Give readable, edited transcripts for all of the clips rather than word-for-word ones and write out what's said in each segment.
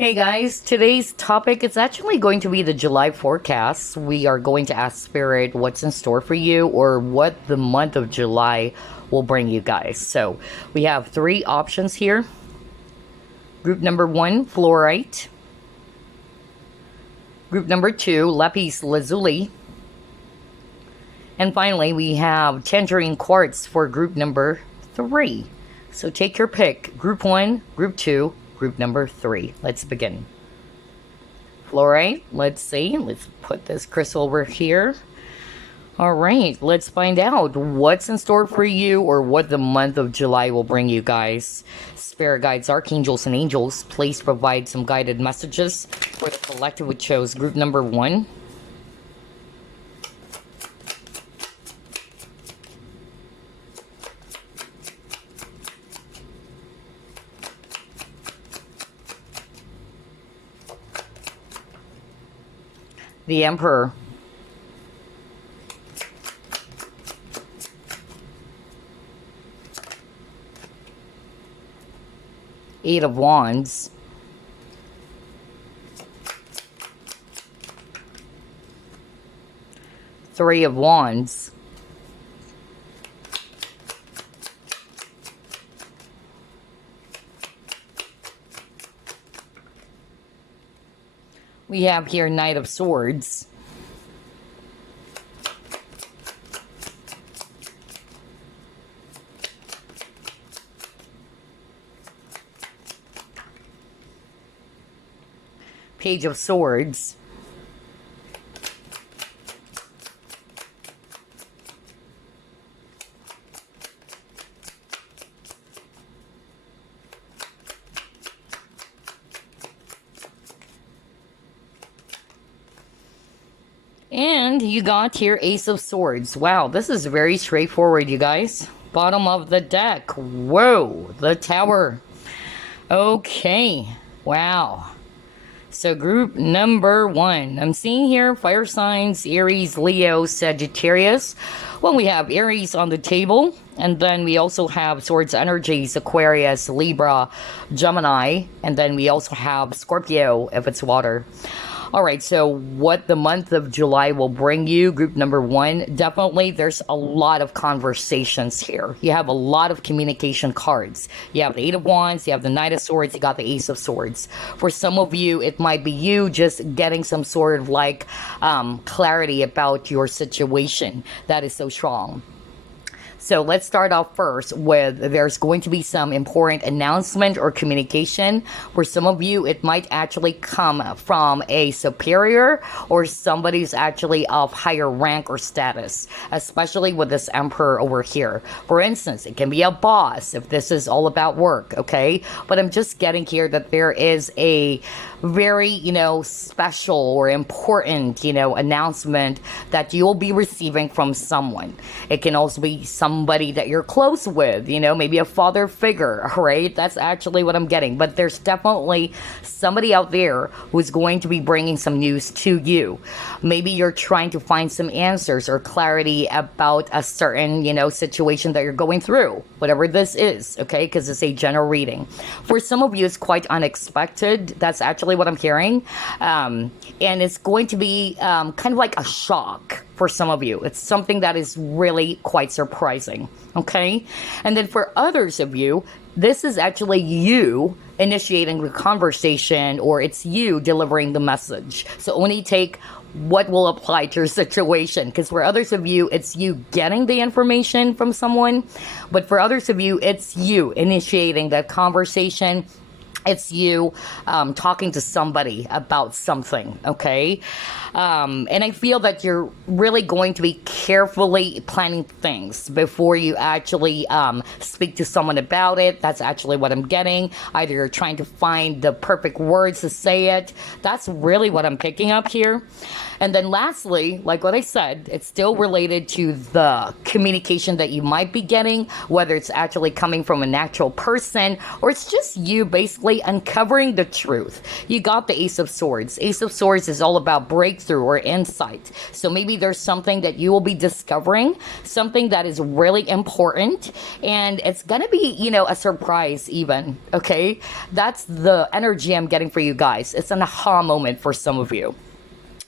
Hey guys, today's topic is actually going to be the July forecast. We are going to ask Spirit what's in store for you or what the month of July will bring you guys. So we have three options here. Group number 1, Flourite. Group number 2, Lapiz Lazuli. And finally, we have Tangerine Quartz for group number 3. So take your pick. Group 1, Group 2, Group number 3. Let's begin. Flourite, let's see. Let's put this crystal over here. All right, let's find out what's in store for you or what the month of July will bring you guys. Spirit guides, archangels, and angels, please provide some guided messages for the collective we chose. Group number 1. The Emperor. Eight of Wands. Three of Wands. We have here Knight of Swords. Page of Swords. And you got here Ace of Swords. Wow, this is very straightforward, you guys. Bottom of the deck. Whoa, the Tower. Okay, wow. So group number 1. I'm seeing here fire signs, Aries, Leo, Sagittarius. Well, we have Aries on the table. And then we also have Swords energies, Aquarius, Libra, Gemini. And then we also have Scorpio if it's water. All right, so what the month of July will bring you, group number 1, definitely there's a lot of conversations here. You have a lot of communication cards. You have the 8 of Wands, you have the Knight of Swords, you got the Ace of Swords. For some of you, it might be you just getting some sort of like clarity about your situation. That is so strong. So let's start off first with there's going to be some important announcement or communication. For some of you, it might actually come from a superior or somebody who's actually of higher rank or status, especially with this Emperor over here. For instance, it can be a boss if this is all about work, okay? But I'm just getting here that there is a very, special or important, announcement that you'll be receiving from someone. It can also be somebody that you're close with, maybe a father figure, right? That's actually what I'm getting. But there's definitely somebody out there who's going to be bringing some news to you. Maybe you're trying to find some answers or clarity about a certain, situation that you're going through, whatever this is, okay? Because it's a general reading. For some of you, it's quite unexpected. That's actually what I'm hearing. And it's going to be kind of like a shock for some of you. It's something that is really quite surprising, okay? And then for others of you, this is actually you initiating the conversation, or it's you delivering the message. So only take what will apply to your situation, because for others of you, it's you getting the information from someone, but for others of you, it's you initiating that conversation. It's you talking to somebody about something, okay? And I feel that you're really going to be carefully planning things before you actually speak to someone about it. That's actually what I'm getting. Either you're trying to find the perfect words to say it. That's really what I'm picking up here. And then lastly, like what I said, it's still related to the communication that you might be getting, whether it's actually coming from an actual person or it's just you basically definitely uncovering the truth. You got the Ace of Swords. Ace of Swords is all about breakthrough or insight. So maybe there's something that you will be discovering, something that is really important, and it's gonna be, you know, a surprise even, okay? That's the energy I'm getting for you guys. It's an aha moment for some of you.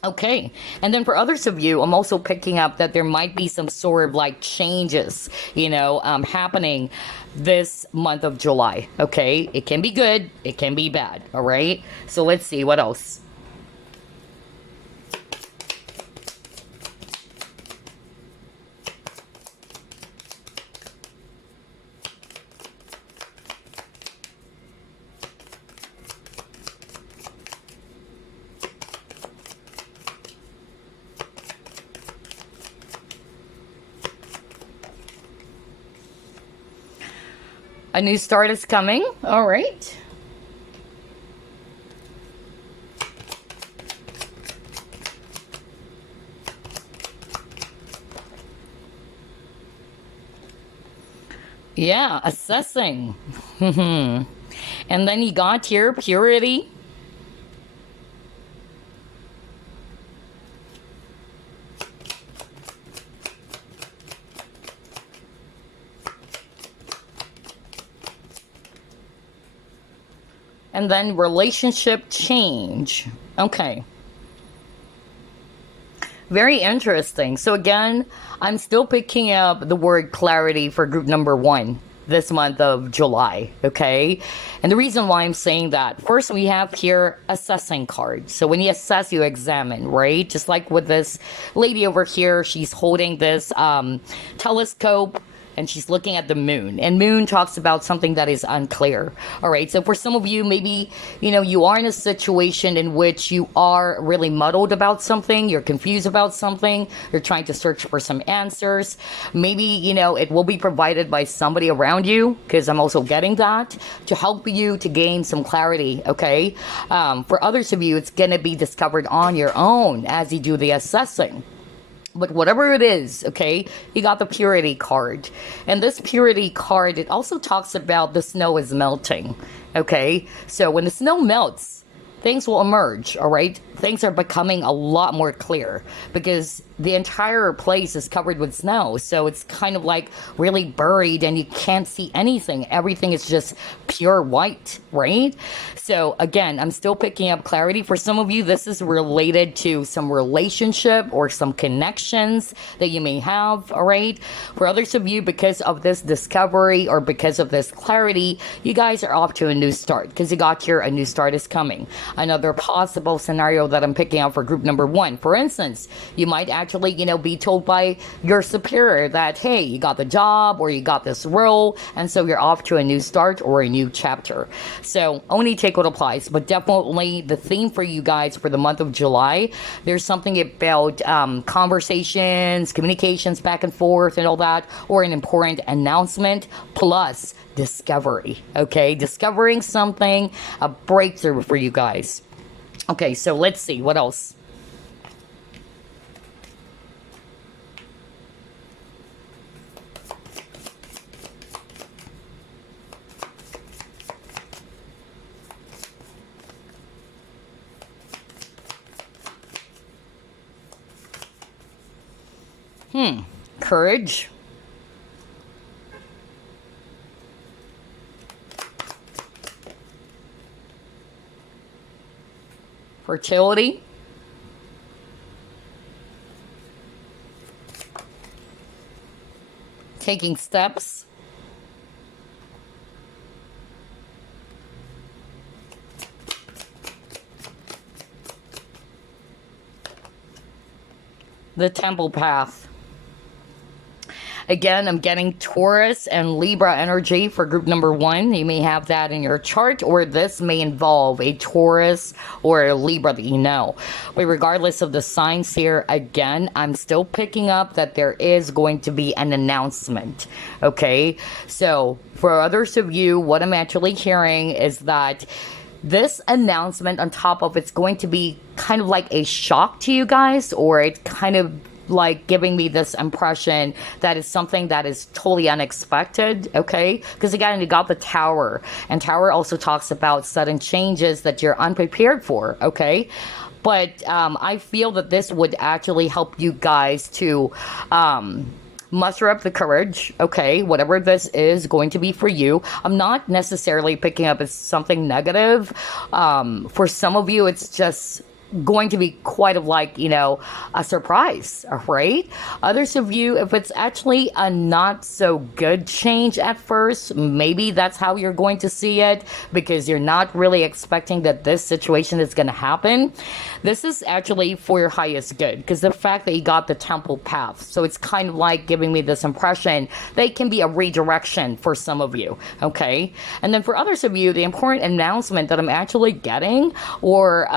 Okay, and then for others of you, I'm also picking up that there might be some sort of like changes, you know, happening this month of July. Okay, it can be good, it can be bad. All right, so let's see what else. A new start is coming. All right. Yeah, assessing. And then you got here purity. And then relationship change. Okay. Very interesting. So again, I'm still picking up the word clarity for group number 1 this month of July, okay? And the reason why I'm saying that, first we have here assessing card. So when you assess, you examine, right? Just like with this lady over here, she's holding this telescope, and she's looking at the moon, and moon talks about something that is unclear. All right, so for some of you, maybe, you know, you are in a situation in which you are really muddled about something, you're confused about something, you're trying to search for some answers. Maybe, you know, it will be provided by somebody around you, because I'm also getting that, to help you to gain some clarity, okay? For others of you, it's gonna be discovered on your own as you do the assessing. But whatever it is, okay, you got the purity card. And this purity card, it also talks about the snow is melting, okay? So when the snow melts, things will emerge, all right? Things are becoming a lot more clear because the entire place is covered with snow. So it's kind of like really buried and you can't see anything. Everything is just pure white, right? So again, I'm still picking up clarity. For some of you, this is related to some relationship or some connections that you may have, all right? For others of you, because of this discovery or because of this clarity, you guys are off to a new start because you got here, a new start is coming. Another possible scenario that I'm picking out for group number 1. For instance, you might actually, you know, be told by your superior that, hey, you got the job or you got this role, and so you're off to a new start or a new chapter. So only take what applies, but definitely the theme for you guys for the month of July, there's something about conversations, communications back and forth and all that, or an important announcement, plus discovery, okay? Discovering something, a breakthrough for you guys. Okay, so let's see, what else? Courage. Fertility. Taking steps. The temple path. Again, I'm getting Taurus and Libra energy for group number 1. You may have that in your chart, or this may involve a Taurus or a Libra that you know. But regardless of the signs here, again, I'm still picking up that there is going to be an announcement. Okay, so for others of you, what I'm actually hearing is that this announcement on top of it's going to be kind of like a shock to you guys, or it kind of like giving me this impression that it's something that is totally unexpected, okay? Because again, you got the Tower, and Tower also talks about sudden changes that you're unprepared for, okay? But I feel that this would actually help you guys to muster up the courage, okay? Whatever this is going to be for you. I'm not necessarily picking up as something negative. For some of you, it's just going to be quite of like, you know, a surprise, right? Others of you, if it's actually a not so good change at first, maybe that's how you're going to see it, because you're not really expecting that this situation is going to happen. This is actually for your highest good, because the fact that you got the temple path, so it's kind of like giving me this impression that it can be a redirection for some of you, okay? And then for others of you, the important announcement that I'm actually getting, or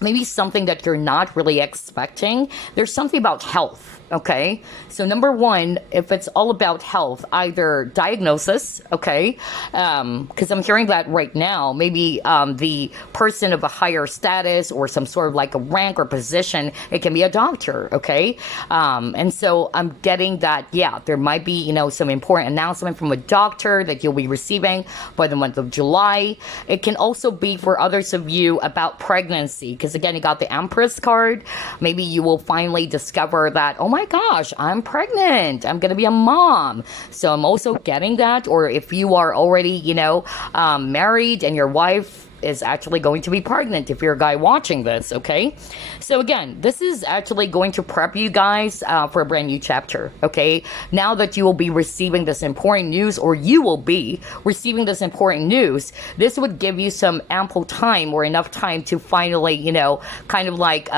maybe something that you're not really expecting, there's something about health, okay? So number one, if it's all about health, either diagnosis, okay? Because I'm hearing that right now, maybe the person of a higher status or some sort of like a rank or position, it can be a doctor, okay? And so I'm getting that, yeah, there might be, you know, some important announcement from a doctor that you'll be receiving by the month of July. It can also be for others of you about pregnancy, because again, you got the Empress card. Maybe you will finally discover that, oh my gosh, I'm pregnant. I'm going to be a mom. So I'm also getting that. Or if you are already, you know, married and your wife is actually going to be pregnant, if you're a guy watching this, okay? So again, this is actually going to prep you guys for a brand new chapter, okay? Now that you will be receiving this important news, or you will be receiving this important news, this would give you some ample time, or enough time to finally, you know, kind of like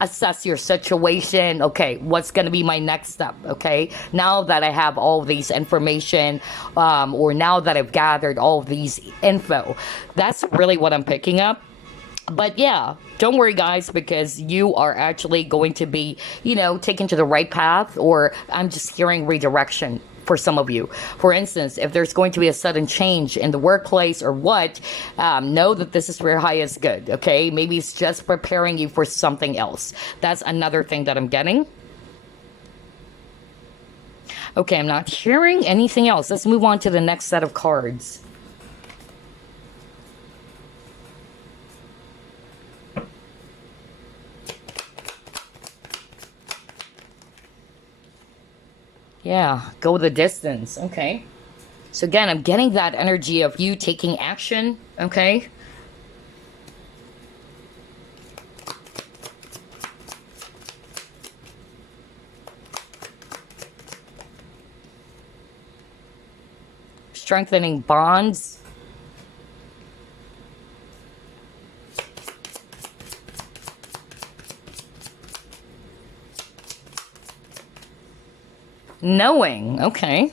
assess your situation. Okay, what's going to be my next step? Okay, now that I have all these information, or now that I've gathered all of these info, that's really what I'm picking up. But yeah, don't worry guys, because you are actually going to be, you know, taken to the right path, or I'm just hearing redirection for some of you. For instance, if there's going to be a sudden change in the workplace or what, know that this is for your highest good, okay? Maybe it's just preparing you for something else. That's another thing that I'm getting. Okay, I'm not hearing anything else. Let's move on to the next set of cards. Yeah, go the distance. Okay. So again, I'm getting that energy of you taking action. Okay. Strengthening bonds. Knowing, okay.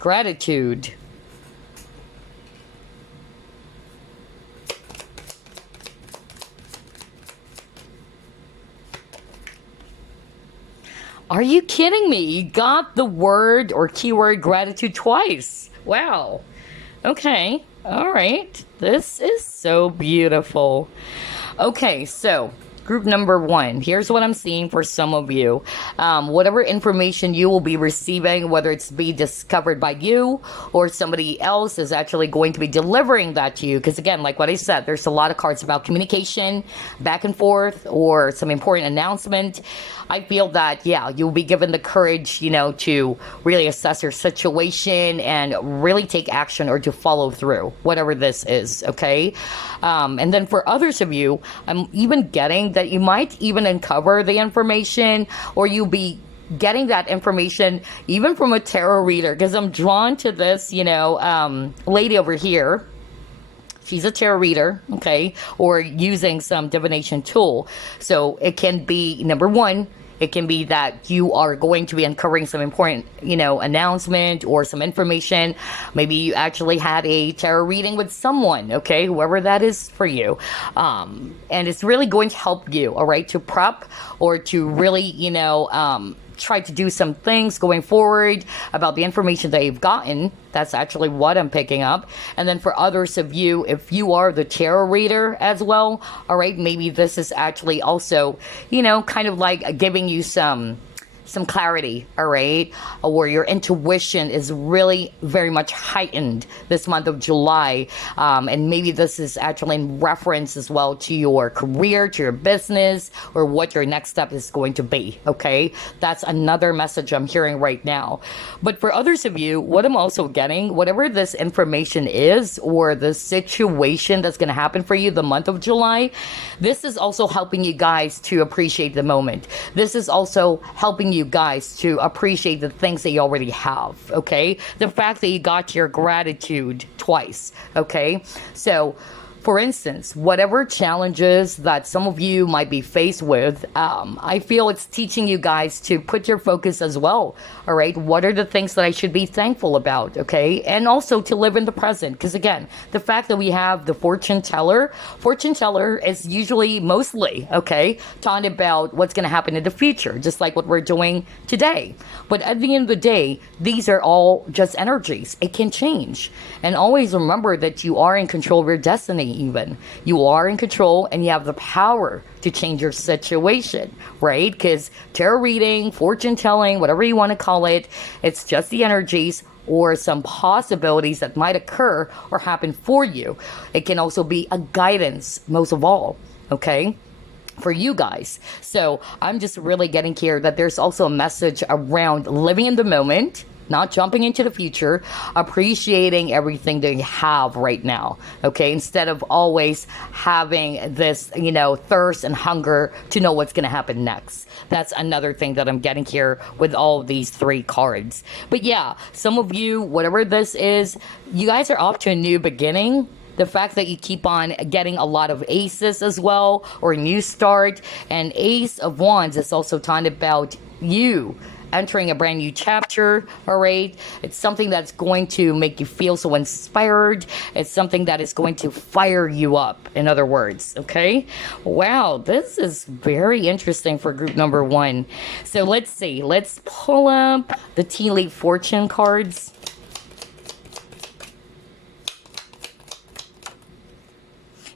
Gratitude. Are you kidding me? You got the word or keyword gratitude twice. Wow. Okay, all right. This is so beautiful. Okay, so group number one, here's what I'm seeing for some of you. Whatever information you will be receiving, whether it's be discovered by you or somebody else is actually going to be delivering that to you. Because again, like what I said, there's a lot of cards about communication, back and forth, or some important announcement. I feel that, yeah, you'll be given the courage, you know, to really assess your situation and really take action, or to follow through, whatever this is, okay? And then for others of you, I'm even getting that you might even uncover the information, or you'll be getting that information even from a tarot reader, because I'm drawn to this, you know, lady over here. She's a tarot reader, okay, or using some divination tool. So it can be, number one, it can be that you are going to be uncovering some important, you know, announcement or some information. Maybe you actually had a tarot reading with someone, okay, whoever that is for you. And it's really going to help you, all right, to prep, or to really, you know, try to do some things going forward about the information that you've gotten. That's actually what I'm picking up. And then for others of you, if you are the tarot reader as well, all right, maybe this is actually also, you know, kind of like giving you some clarity, all right, where your intuition is really very much heightened this month of July. And maybe this is actually in reference as well to your career, to your business, or what your next step is going to be, okay? That's another message I'm hearing right now. But for others of you, what I'm also getting, whatever this information is, or the situation that's going to happen for you the month of July, this is also helping you guys to appreciate the moment. This is also helping you guys to appreciate the things that you already have, okay? The fact that you got your gratitude twice, okay? So, for instance, whatever challenges that some of you might be faced with, I feel it's teaching you guys to put your focus as well, all right? What are the things that I should be thankful about, okay? And also to live in the present, because again, the fact that we have the fortune teller is usually mostly, okay, talking about what's going to happen in the future, just like what we're doing today. But at the end of the day, these are all just energies. It can change. And always remember that you are in control of your destiny. Even you are in control and you have the power to change your situation, right? Because tarot reading, fortune telling, whatever you want to call it, it's just the energies or some possibilities that might occur or happen for you. It can also be a guidance, most of all, okay, for you guys. So I'm just really getting here that there's also a message around living in the moment, not jumping into the future, appreciating everything that you have right now, okay? Instead of always having this, you know, thirst and hunger to know what's going to happen next. That's another thing that I'm getting here with all of these three cards. But yeah, some of you, whatever this is, you guys are off to a new beginning. The fact that you keep on getting a lot of aces as well, or a new start, and Ace of Wands is also talking about you entering a brand new chapter, all right? It's something that's going to make you feel so inspired. It's something that is going to fire you up, in other words, okay? Wow, this is very interesting for group number one. So let's see. Let's pull up the Tea Leaf Fortune cards.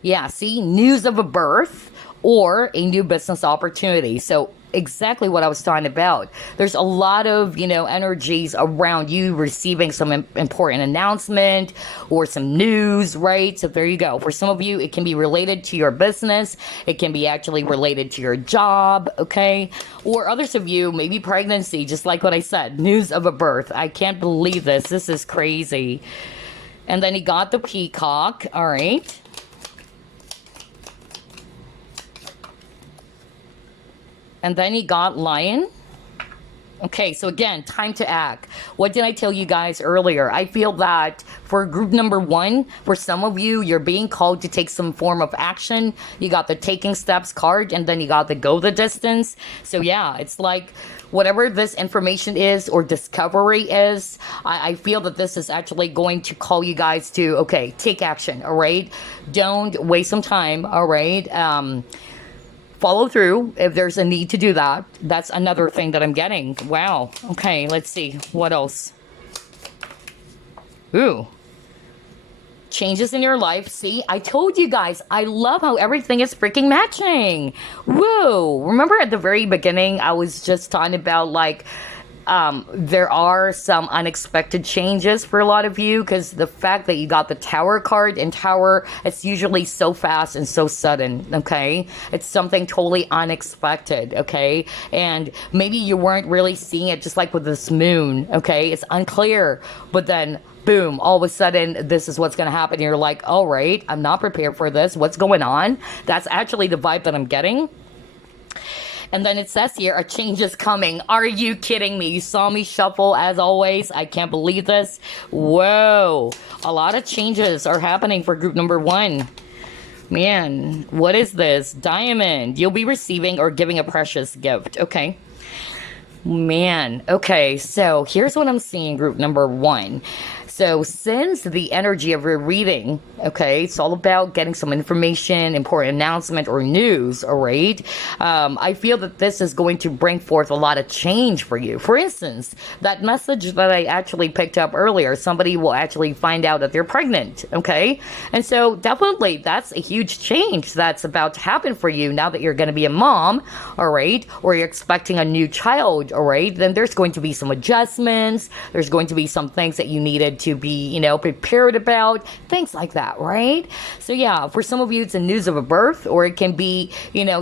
Yeah, see? News of a birth or a new business opportunity. So exactly what I was talking about. There's a lot of, you know, energies around you receiving some important announcement or some news, right? So there you go. For some of you, it can be related to your business. It can be actually related to your job, okay? Or others of you, maybe pregnancy, just like what I said, news of a birth. I can't believe this. This is crazy. And then he got the peacock, all right? And then he got lion. Okay, so again, time to act. What did I tell you guys earlier? I feel that for group number one, for some of you, you're being called to take some form of action. You got the taking steps card, and then you got the go the distance. So yeah, it's like whatever this information is or discovery is, I feel that this is actually going to call you guys to, okay, take action, all right? Don't waste some time, all right? Follow through if there's a need to do that. That's another thing that I'm getting. Wow. Okay, let's see. What else? Ooh. Changes in your life. See, I told you guys, I love how everything is freaking matching. Whoa. Remember at the very beginning, I was just talking about like, there are some unexpected changes for a lot of you because the fact that you got the Tower card, and Tower, it's usually so fast and so sudden, okay? It's something totally unexpected, okay? And maybe you weren't really seeing it, just like with this moon, okay? It's unclear, but then boom, all of a sudden, this is what's going to happen. And you're like, all right, I'm not prepared for this. What's going on? That's actually the vibe that I'm getting. And then it says here, a change is coming. Are you kidding me? You saw me shuffle as always. I can't believe this. Whoa. A lot of changes are happening for group number one. Man, what is this? Diamond. You'll be receiving or giving a precious gift. Okay. Man. Okay. So here's what I'm seeing, group number one. So since the energy of your reading, okay, it's all about getting some information, important announcement or news, all right? I feel that this is going to bring forth a lot of change for you. For instance, that message that I actually picked up earlier, somebody will actually find out that they're pregnant, okay? And so definitely that's a huge change that's about to happen for you now that you're going to be a mom, all right? Or you're expecting a new child, all right? Then there's going to be some adjustments. There's going to be some things that you needed to be, prepared about, things like that, right? So yeah, for some of you, it's a news of a birth, or it can be,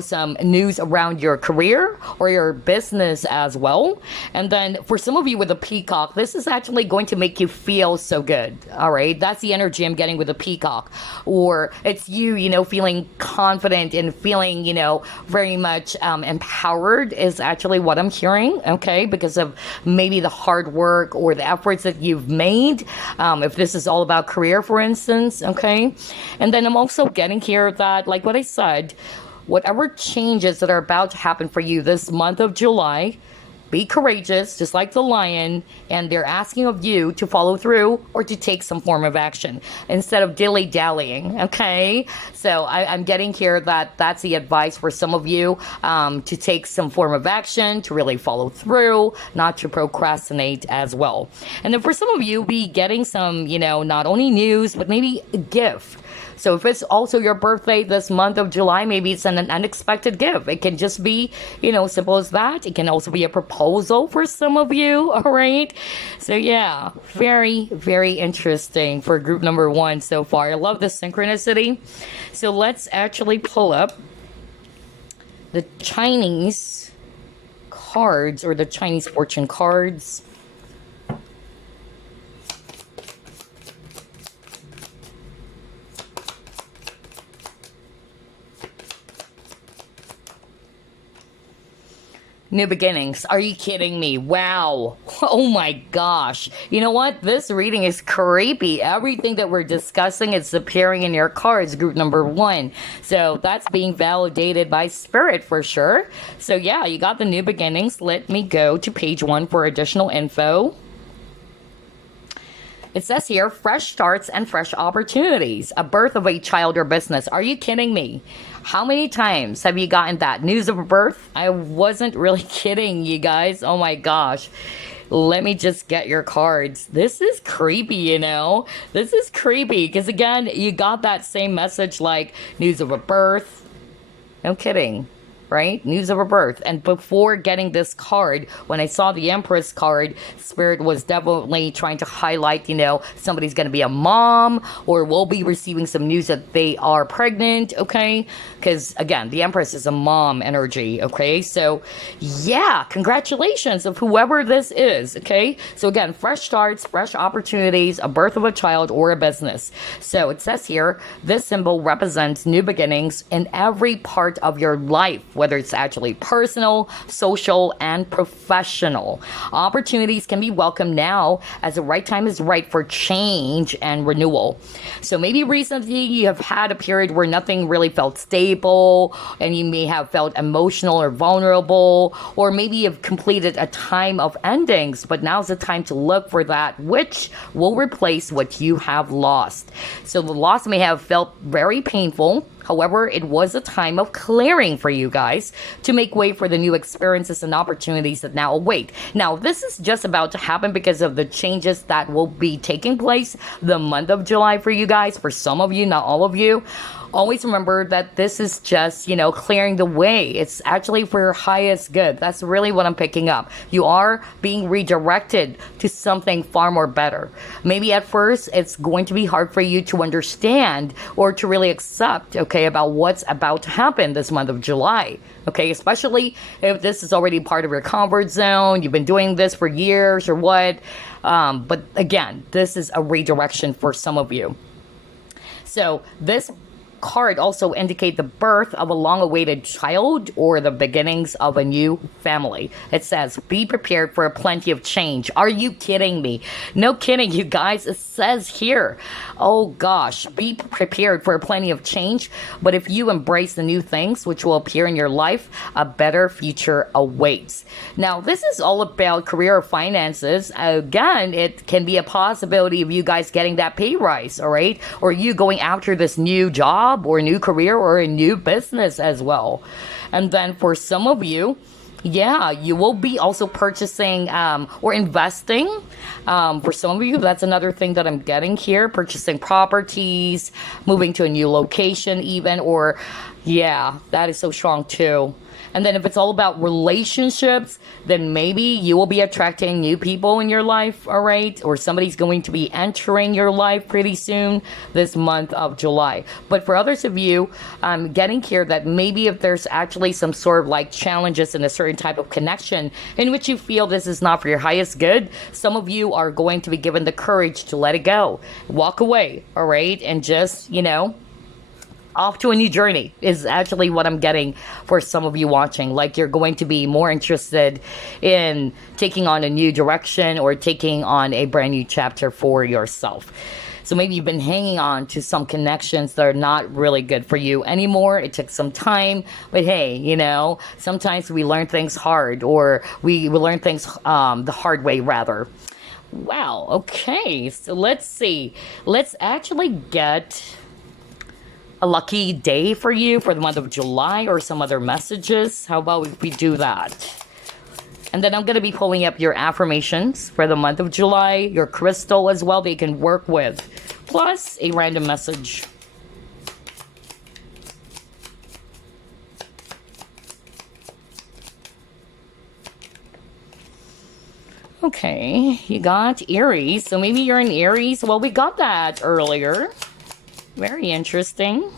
some news around your career or your business as well. And then for some of you with a peacock, this is actually going to make you feel so good, all right? That's the energy I'm getting with a peacock. Or it's you, feeling confident and feeling, very much empowered is actually what I'm hearing, okay? Because of maybe the hard work or the efforts that you've made. If this is all about career, for instance, okay? And then I'm also getting here that, like what I said, whatever changes that are about to happen for you this month of July, be courageous, just like the lion, and they're asking of you to follow through or to take some form of action instead of dilly-dallying, okay? So I'm getting here that that's the advice for some of you, to take some form of action, to really follow through, not to procrastinate as well. And then for some of you, be getting some, not only news, but maybe a gift. So if it's also your birthday this month of July, maybe it's an unexpected gift. It can just be, simple as that. It can also be a proposal for some of you, all right? So yeah, very, very interesting for group number 1 so far. I love the synchronicity. So let's actually pull up the Chinese cards, or the Chinese fortune cards. New beginnings. Are you kidding me? Wow. Oh my gosh. You know what? This reading is creepy. Everything that we're discussing is appearing in your cards, group number 1. So that's being validated by spirit for sure. So yeah, you got the new beginnings. Let me go to page 1 for additional info. It says here, fresh starts and fresh opportunities. A birth of a child or business. Are you kidding me? How many times have you gotten that? News of a birth? I wasn't really kidding, you guys. Oh my gosh. Let me just get your cards. This is creepy, This is creepy because, again, you got that same message like news of a birth. No kidding. Right? News of a birth. And before getting this card, when I saw the Empress card, Spirit was definitely trying to highlight, somebody's going to be a mom or will be receiving some news that they are pregnant, okay? Because, again, the Empress is a mom energy, okay? So, yeah, congratulations of whoever this is, okay? So, again, fresh starts, fresh opportunities, a birth of a child or a business. So, it says here, this symbol represents new beginnings in every part of your life, whether it's actually personal, social, and professional. Opportunities can be welcomed now as the right time is right for change and renewal. So maybe recently you have had a period where nothing really felt stable and you may have felt emotional or vulnerable, or maybe you've completed a time of endings, but now's the time to look for that which will replace what you have lost. So the loss may have felt very painful. However, it was a time of clearing for you guys to make way for the new experiences and opportunities that now await. Now, this is just about to happen because of the changes that will be taking place the month of July for you guys. For some of you, not all of you. Always remember that this is just, clearing the way. It's actually for your highest good. That's really what I'm picking up. You are being redirected to something far more better. Maybe at first it's going to be hard for you to understand or to really accept, okay, about what's about to happen this month of July. Okay, especially if this is already part of your comfort zone, you've been doing this for years or what. But again, this is a redirection for some of you. So this card also indicate the birth of a long-awaited child or the beginnings of a new family. It says, be prepared for plenty of change. Are you kidding me? No kidding, you guys. It says here, oh gosh, be prepared for plenty of change. But if you embrace the new things which will appear in your life, a better future awaits. Now, this is all about career or finances. Again, it can be a possibility of you guys getting that pay rise, all right? Or you going after this new job or new career or a new business as well. And then for some of you, yeah, you will be also purchasing or investing. For some of you, that's another thing that I'm getting here. Purchasing properties, moving to a new location even, or yeah, that is so strong too. And then if it's all about relationships, then maybe you will be attracting new people in your life, all right? Or somebody's going to be entering your life pretty soon this month of July. But for others of you, I'm getting here that maybe if there's actually some sort of like challenges in a certain type of connection in which you feel this is not for your highest good, some of you are going to be given the courage to let it go. Walk away, all right? And just, off to a new journey is actually what I'm getting for some of you watching. Like you're going to be more interested in taking on a new direction or taking on a brand new chapter for yourself. So maybe you've been hanging on to some connections that are not really good for you anymore. It took some time, but hey, sometimes we learn things hard, or we learn things the hard way rather. Wow, okay, so let's see. Let's actually get a lucky day for you for the month of July or some other messages. How about if we do that? And then I'm going to be pulling up your affirmations for the month of July, your crystal as well that you can work with, plus a random message. Okay, you got Aries. So maybe you're in Aries. Well, we got that earlier. Very interesting.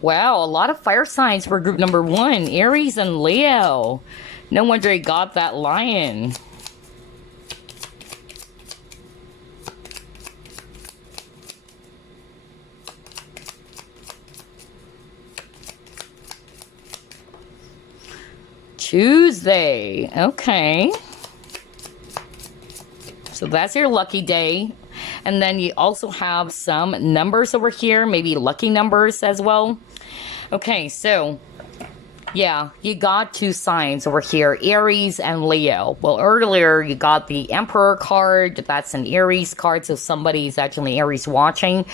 Wow, a lot of fire signs for group number 1, Aries and Leo. No wonder he got that lion. Tuesday. Okay. So that's your lucky day. And then you also have some numbers over here, maybe lucky numbers as well. Okay, so yeah, you got 2 signs over here, Aries and Leo. Well, earlier you got the Emperor card. That's an Aries card, so somebody's actually Aries watching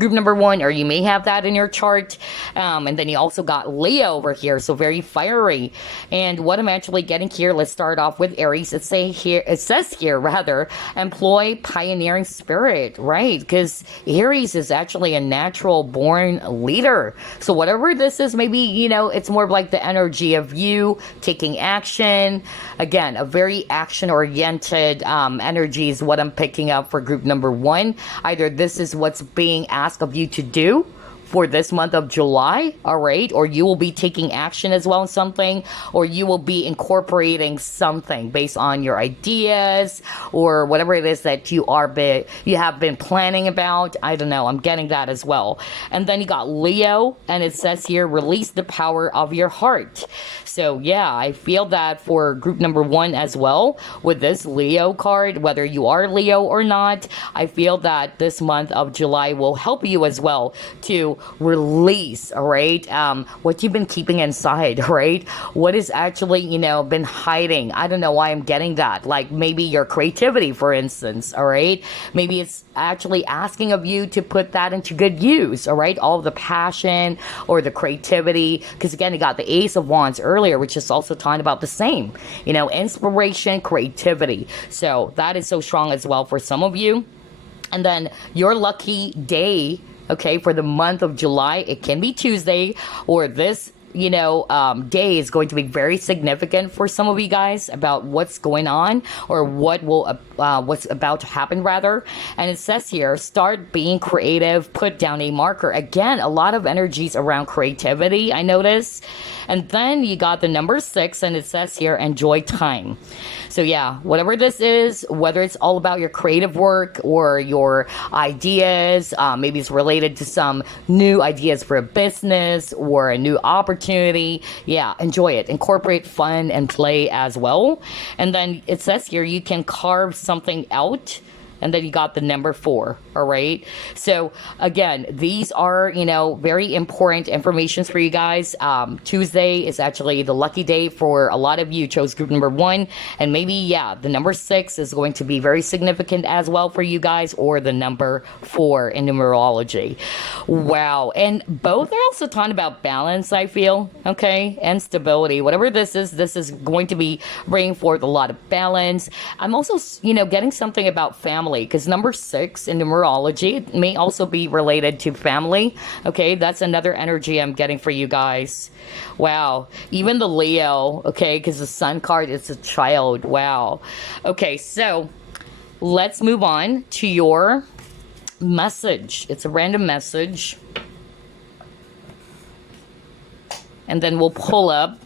group number 1, or you may have that in your chart. And then you also got Leo over here, so very fiery. And what I'm actually getting here, let's start off with Aries. It says here, employ pioneering spirit, right? Because Aries is actually a natural born leader. So whatever this is, maybe, it's more of like the energy of you taking action. Again, a very action-oriented energy is what I'm picking up for group number 1. Either this is what's being asked of you to do for this month of July, all right? Or you will be taking action as well in something, or you will be incorporating something based on your ideas or whatever it is that you have been planning about. I don't know. I'm getting that as well. And then you got Leo, and it says here, release the power of your heart. So yeah, I feel that for group number 1 as well with this Leo card, whether you are Leo or not, I feel that this month of July will help you as well to release, all right, what you've been keeping inside, right? What is actually, been hiding. I don't know why I'm getting that. Like maybe your creativity, for instance, all right? Maybe it's actually asking of you to put that into good use, all right? All of the passion or the creativity, because again, you got the Ace of Wands earlier, which is also talking about the same, inspiration, creativity. So that is so strong as well for some of you. And then your lucky day, okay, for the month of July, it can be Tuesday, or this day is going to be very significant for some of you guys about what's going on, or what's about to happen rather. And it says here, start being creative, put down a marker. Again, a lot of energies around creativity, I notice. And then you got the number 6, and it says here, enjoy time. So yeah, whatever this is, whether it's all about your creative work or your ideas, maybe it's related to some new ideas for a business or a new opportunity. Yeah, enjoy it. Incorporate fun and play as well. And then it says here, you can carve something out. And then you got the number 4, all right? So, again, these are, very important information for you guys. Tuesday is actually the lucky day for a lot of you. Chose group number 1. And maybe, yeah, the number 6 is going to be very significant as well for you guys, or the number 4 in numerology. Wow. And both are also talking about balance, I feel, okay? And stability. Whatever this is going to be bringing forth a lot of balance. I'm also, getting something about family, because number 6 in numerology may also be related to family. Okay, that's another energy I'm getting for you guys. Wow, even the Leo, okay, because the Sun card is a child. Wow. Okay, so let's move on to your message. It's a random message, and then we'll pull up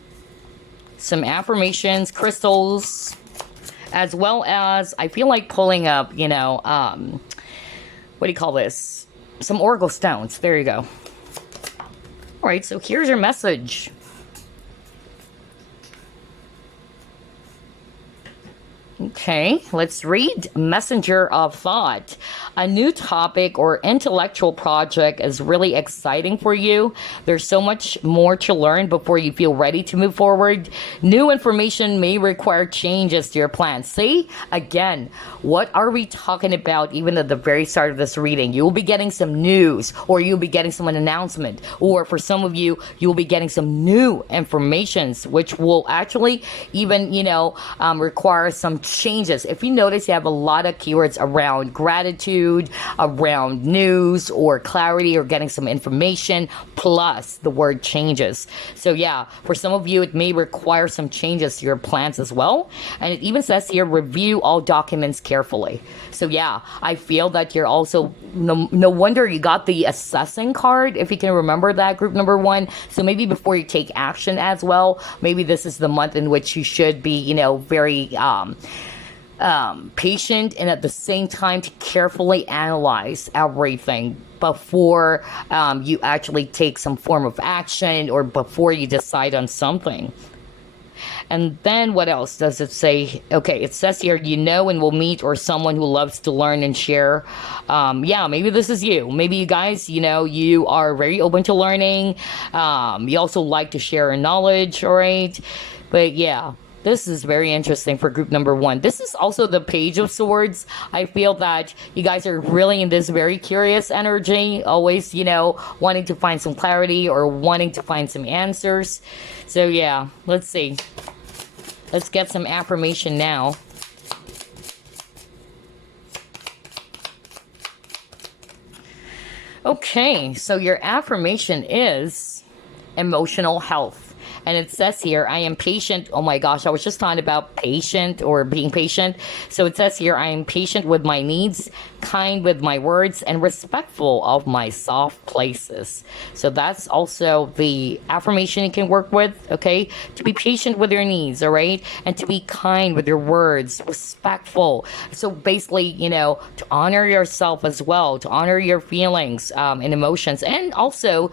some affirmations, crystals, as well as I feel like pulling up, what do you call this? Some oracle stones. There you go. All right, so here's your message. Okay, let's read Messenger of Thought. A new topic or intellectual project is really exciting for you. There's so much more to learn before you feel ready to move forward. New information may require changes to your plans. See, again, what are we talking about even at the very start of this reading? You will be getting some news, or you'll be getting some announcement, or for some of you, you'll be getting some new informations, which will actually even, require some changes. If you notice, you have a lot of keywords around gratitude, around news or clarity, or getting some information, plus the word changes. So yeah, for some of you, it may require some changes to your plans as well. And it even says here, review all documents carefully. So yeah, I feel that you're also, no wonder you got the assessing card, if you can remember that, group number 1. So maybe before you take action as well, maybe this is the month in which you should be, very patient, and at the same time to carefully analyze everything before you actually take some form of action, or before you decide on something. And then what else does it say? Okay, it says here, and will meet or someone who loves to learn and share. Yeah, maybe this is you. Maybe you guys, you are very open to learning. You also like to share knowledge, all right? But yeah, this is very interesting for group number 1. This is also the Page of Swords. I feel that you guys are really in this very curious energy, always, wanting to find some clarity or wanting to find some answers. So yeah, let's see. Let's get some affirmation now. Okay, so your affirmation is emotional health. And it says here, I am patient. Oh my gosh, I was just talking about patient or being patient. So it says here, I am patient with my needs, kind with my words, and respectful of my soft places. So that's also the affirmation you can work with, okay? To be patient with your needs, all right? And to be kind with your words, respectful. So basically, to honor yourself as well, to honor your feelings and emotions. And also,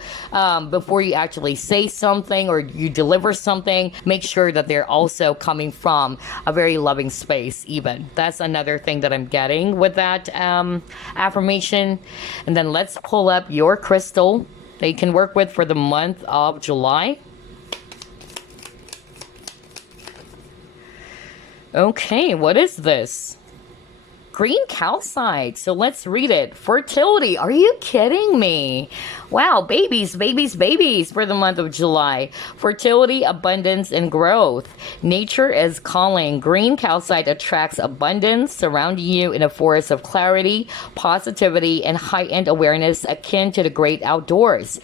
before you actually say something or you deliver something, make sure that they're also coming from a very loving space even. That's another thing that I'm getting with that affirmation. And then let's pull up your crystal that you can work with for the month of July. Okay, what is this? Green calcite. So let's read it. Fertility. Are you kidding me? Wow, babies, babies, babies for the month of July. Fertility, abundance, and growth. Nature is calling. Green calcite attracts abundance, surrounding you in a forest of clarity, positivity, and heightened awareness akin to the great outdoors.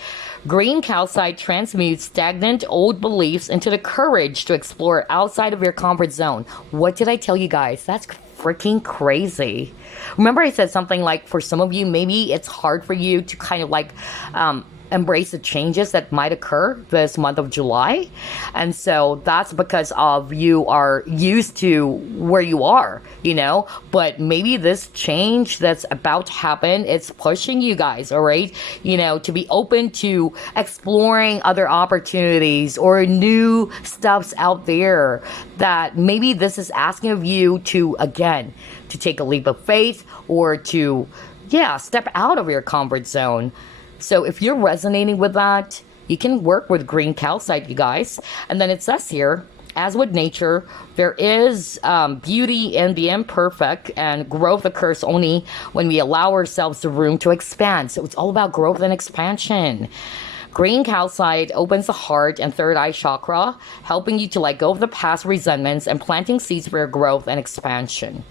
Green calcite transmutes stagnant old beliefs into the courage to explore outside of your comfort zone. What did I tell you guys? That's freaking crazy. Remember I said something like, for some of you, maybe it's hard for you to kind of like embrace the changes that might occur this month of July. And so that's because of you are used to where you are, you know, but maybe this change that's about to happen, it's pushing you guys, all right, you know, to be open to exploring other opportunities or new stuffs out there, that maybe this is asking of you to, again, to take a leap of faith or to, yeah, step out of your comfort zone. So if you're resonating with that, you can work with green calcite, you guys. And then it says here, as with nature, there is beauty in the imperfect, and growth occurs only when we allow ourselves the room to expand. So it's all about growth and expansion. Green calcite opens the heart and third eye chakra, helping you to let go of the past resentments and planting seeds for your growth and expansion.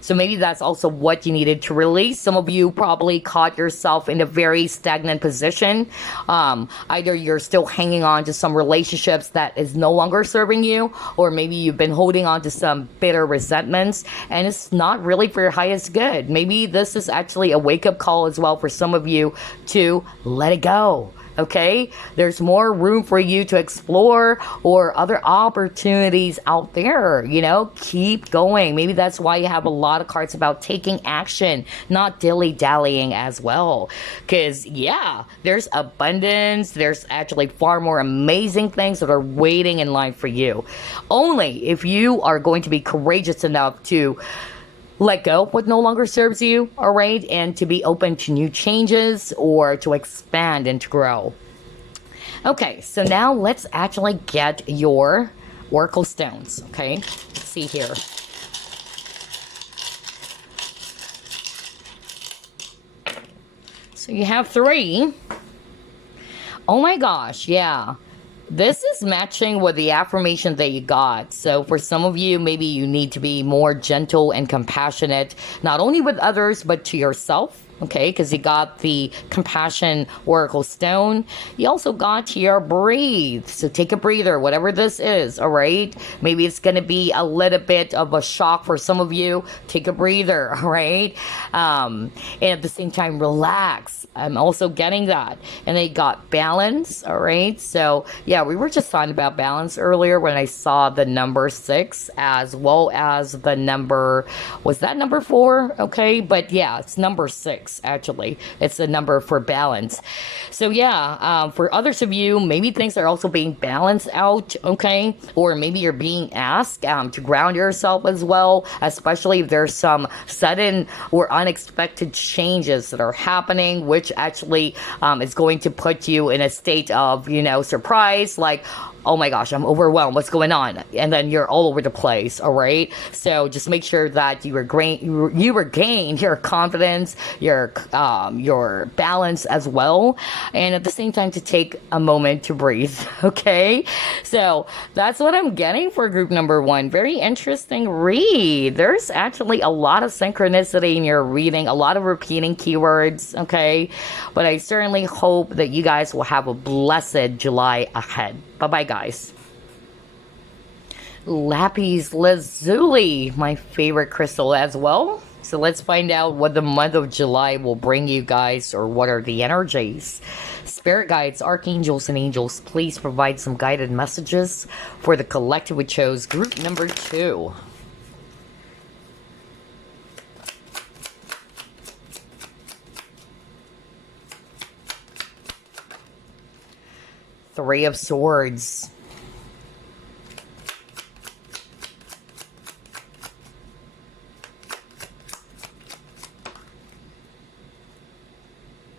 So maybe that's also what you needed to release. Some of you probably caught yourself in a very stagnant position. Either you're still hanging on to some relationships that is no longer serving you, or maybe you've been holding on to some bitter resentments and it's not really for your highest good. Maybe this is actually a wake-up call as well for some of you to let it go. Okay, there's more room for you to explore or other opportunities out there, you know, keep going. Maybe that's why you have a lot of cards about taking action, not dilly-dallying as well. Because, yeah, there's abundance. There's actually far more amazing things that are waiting in line for you. Only if you are going to be courageous enough to let go of what no longer serves you, all right, and to be open to new changes or to expand and to grow. Okay, so now let's actually get your oracle stones, okay? Let's see here. So you have 3. Oh my gosh, yeah. This is matching with the affirmation that you got. So for some of you, maybe you need to be more gentle and compassionate, not only with others, but to yourself. Okay, because you got the compassion oracle stone. You also got here breathe. So take a breather, whatever this is, all right? Maybe it's going to be a little bit of a shock for some of you. Take a breather, all right? And at the same time, relax. I'm also getting that. And then you got balance, all right? So yeah, we were just talking about balance earlier when I saw the number 6 as well as the number, was that number 4? Okay, but yeah, it's number 6. Actually, it's a number for balance. So yeah, for others of you, maybe things are also being balanced out, okay? Or maybe you're being asked to ground yourself as well, especially if there's some sudden or unexpected changes that are happening, which actually is going to put you in a state of, you know, surprise, like, oh my gosh, I'm overwhelmed, what's going on? And then you're all over the place, all right? So just make sure that you regain your confidence, your balance as well, and at the same time to take a moment to breathe, okay? So that's what I'm getting for group number 1. Very interesting read. There's actually a lot of synchronicity in your reading, a lot of repeating keywords, okay? But I certainly hope that you guys will have a blessed July ahead. Bye-bye, guys. Lapiz Lazuli, my favorite crystal as well. So let's find out what the month of July will bring you guys, or what are the energies. Spirit guides, archangels, and angels, please provide some guided messages for the collective we chose, group number 2. Three of Swords.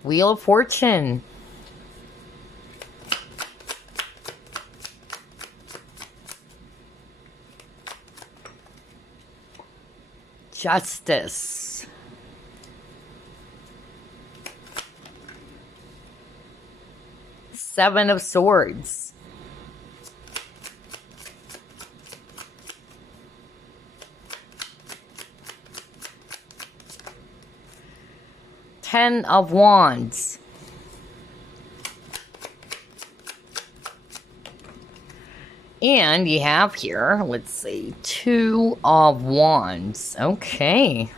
Wheel of Fortune. Justice. Seven of Swords. Ten of Wands. And you have here, let's see, Two of Wands. Okay.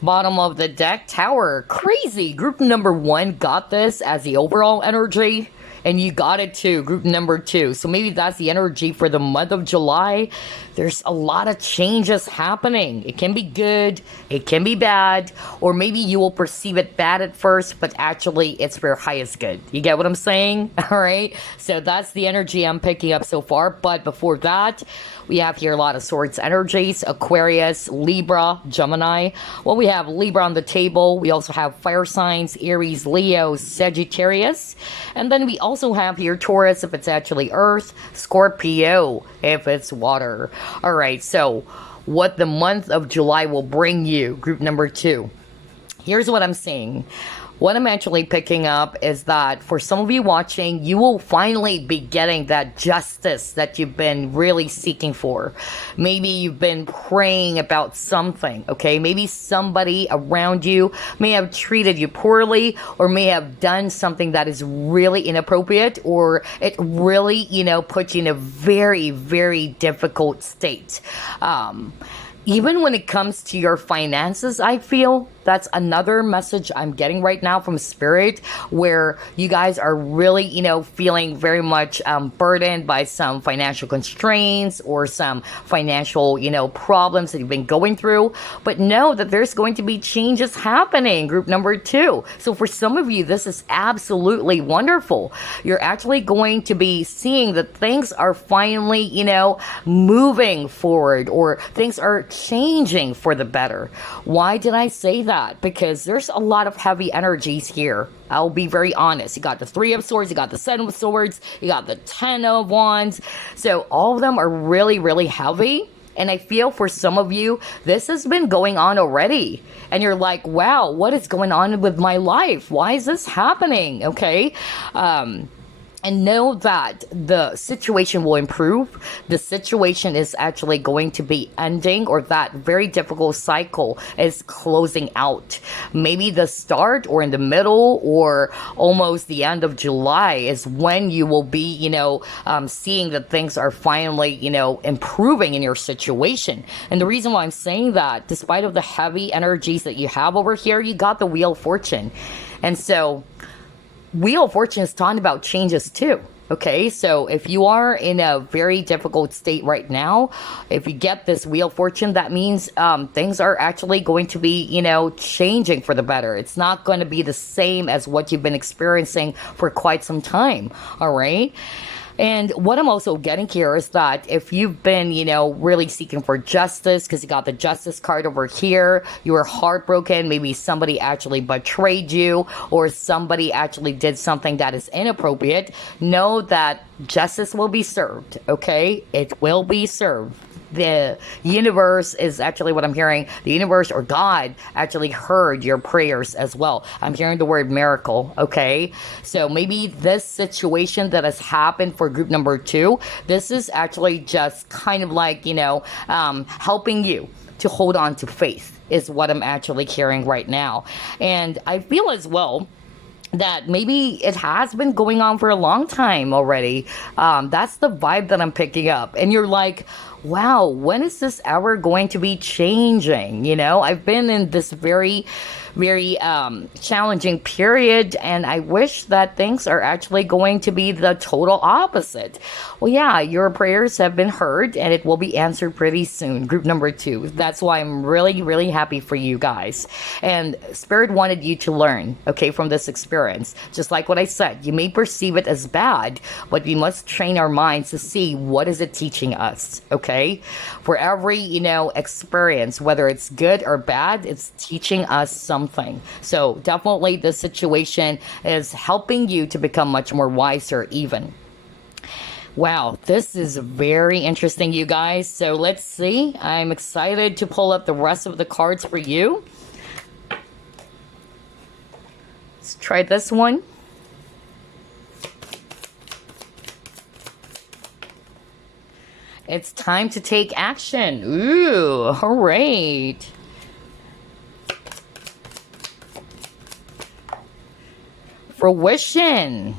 Bottom of the deck, Tower. Crazy. Group number 1 got this as the overall energy. And you got it too, group number 2. So maybe that's the energy for the month of July. There's a lot of changes happening. It can be good, it can be bad, or maybe you will perceive it bad at first, but actually it's for your highest good. You get what I'm saying? All right. So that's the energy I'm picking up so far. But before that, we have here a lot of Swords energies, Aquarius, Libra, Gemini. Well, we have Libra on the table. We also have fire signs, Aries, Leo, Sagittarius. And then we also have here Taurus if it's actually Earth, Scorpio if it's water. All right, so what the month of July will bring you, group number 2. Here's what I'm saying. What I'm actually picking up is that for some of you watching, you will finally be getting that justice that you've been really seeking for. Maybe you've been praying about something, okay? Maybe somebody around you may have treated you poorly or may have done something that is really inappropriate, or it really, put you in a very, very difficult state. Even when it comes to your finances, I feel that's another message I'm getting right now from Spirit, where you guys are really, feeling very much burdened by some financial constraints or some financial, problems that you've been going through. But know that there's going to be changes happening, group number 2. So for some of you, this is absolutely wonderful. You're actually going to be seeing that things are finally, moving forward, or things are changing for the better. Why did I say that? Because there's a lot of heavy energies here. I'll be very honest. You got the 3 of Swords, you got the 7 of Swords, you got the 10 of Wands. So all of them are really, really heavy. And I feel for some of you, this has been going on already. And you're like, wow, what is going on with my life? Why is this happening? Okay. And know that the situation will improve. The situation is actually going to be ending, or that very difficult cycle is closing out. Maybe the start or in the middle or almost the end of July is when you will be, seeing that things are finally, improving in your situation. And the reason why I'm saying that, despite of the heavy energies that you have over here, you got the Wheel of Fortune. And so Wheel of Fortune is talking about changes too. Okay, so if you are in a very difficult state right now, if you get this Wheel of Fortune, that means things are actually going to be, changing for the better. It's not going to be the same as what you've been experiencing for quite some time. All right. And what I'm also getting here is that if you've been, really seeking for justice, because you got the Justice card over here, you were heartbroken, maybe somebody actually betrayed you, or somebody actually did something that is inappropriate, know that justice will be served, okay? It will be served. The universe is actually what I'm hearing. The universe or God actually heard your prayers as well. I'm hearing the word miracle, okay? So maybe this situation that has happened for group number 2, this is actually just kind of like, helping you to hold on to faith is what I'm actually hearing right now. And I feel as well that maybe it has been going on for a long time already. That's the vibe that I'm picking up. And you're like, wow, when is this ever going to be changing? I've been in this very, very challenging period, and I wish that things are actually going to be the total opposite. Well, yeah, your prayers have been heard, and it will be answered pretty soon, group number 2. That's why I'm really, really happy for you guys. And Spirit wanted you to learn, okay, from this experience. Just like what I said, you may perceive it as bad, but we must train our minds to see what is it teaching us, okay? For every, experience, whether it's good or bad, it's teaching us something. So definitely this situation is helping you to become much more wiser even. Wow, this is very interesting, you guys. So let's see. I'm excited to pull up the rest of the cards for you. Let's try this one. it's time to take action. Ooh, all right. Fruition.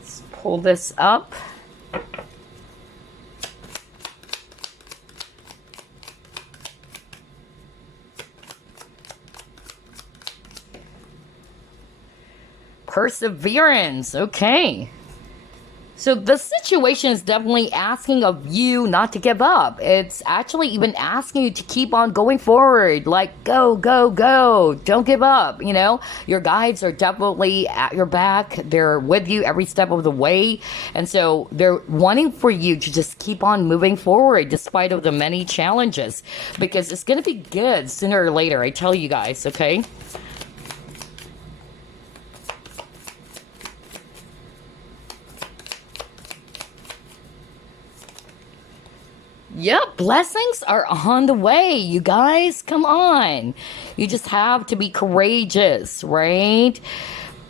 Let's pull this up. Perseverance. Okay. So the situation is definitely asking of you not to give up. It's actually even asking you to keep on going forward. Like, go, go, go. Don't give up. You know, your guides are definitely at your back. They're with you every step of the way. And so they're wanting for you to just keep on moving forward despite of the many challenges. Because it's going to be good sooner or later. I tell you guys, okay? Yep, blessings are on the way, you guys. Come on. You just have to be courageous, right?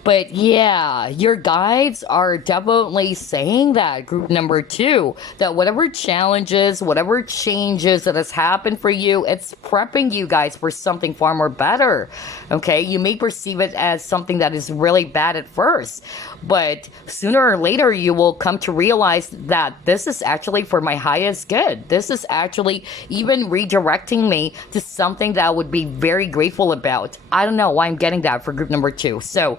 But yeah, your guides are definitely saying that, group number 2, that whatever challenges, whatever changes that has happened for you, it's prepping you guys for something far more better. Okay, you may perceive it as something that is really bad at first, but sooner or later you will come to realize that this is actually for my highest good. This is actually even redirecting me to something that I would be very grateful about. I don't know why I'm getting that for group number 2. So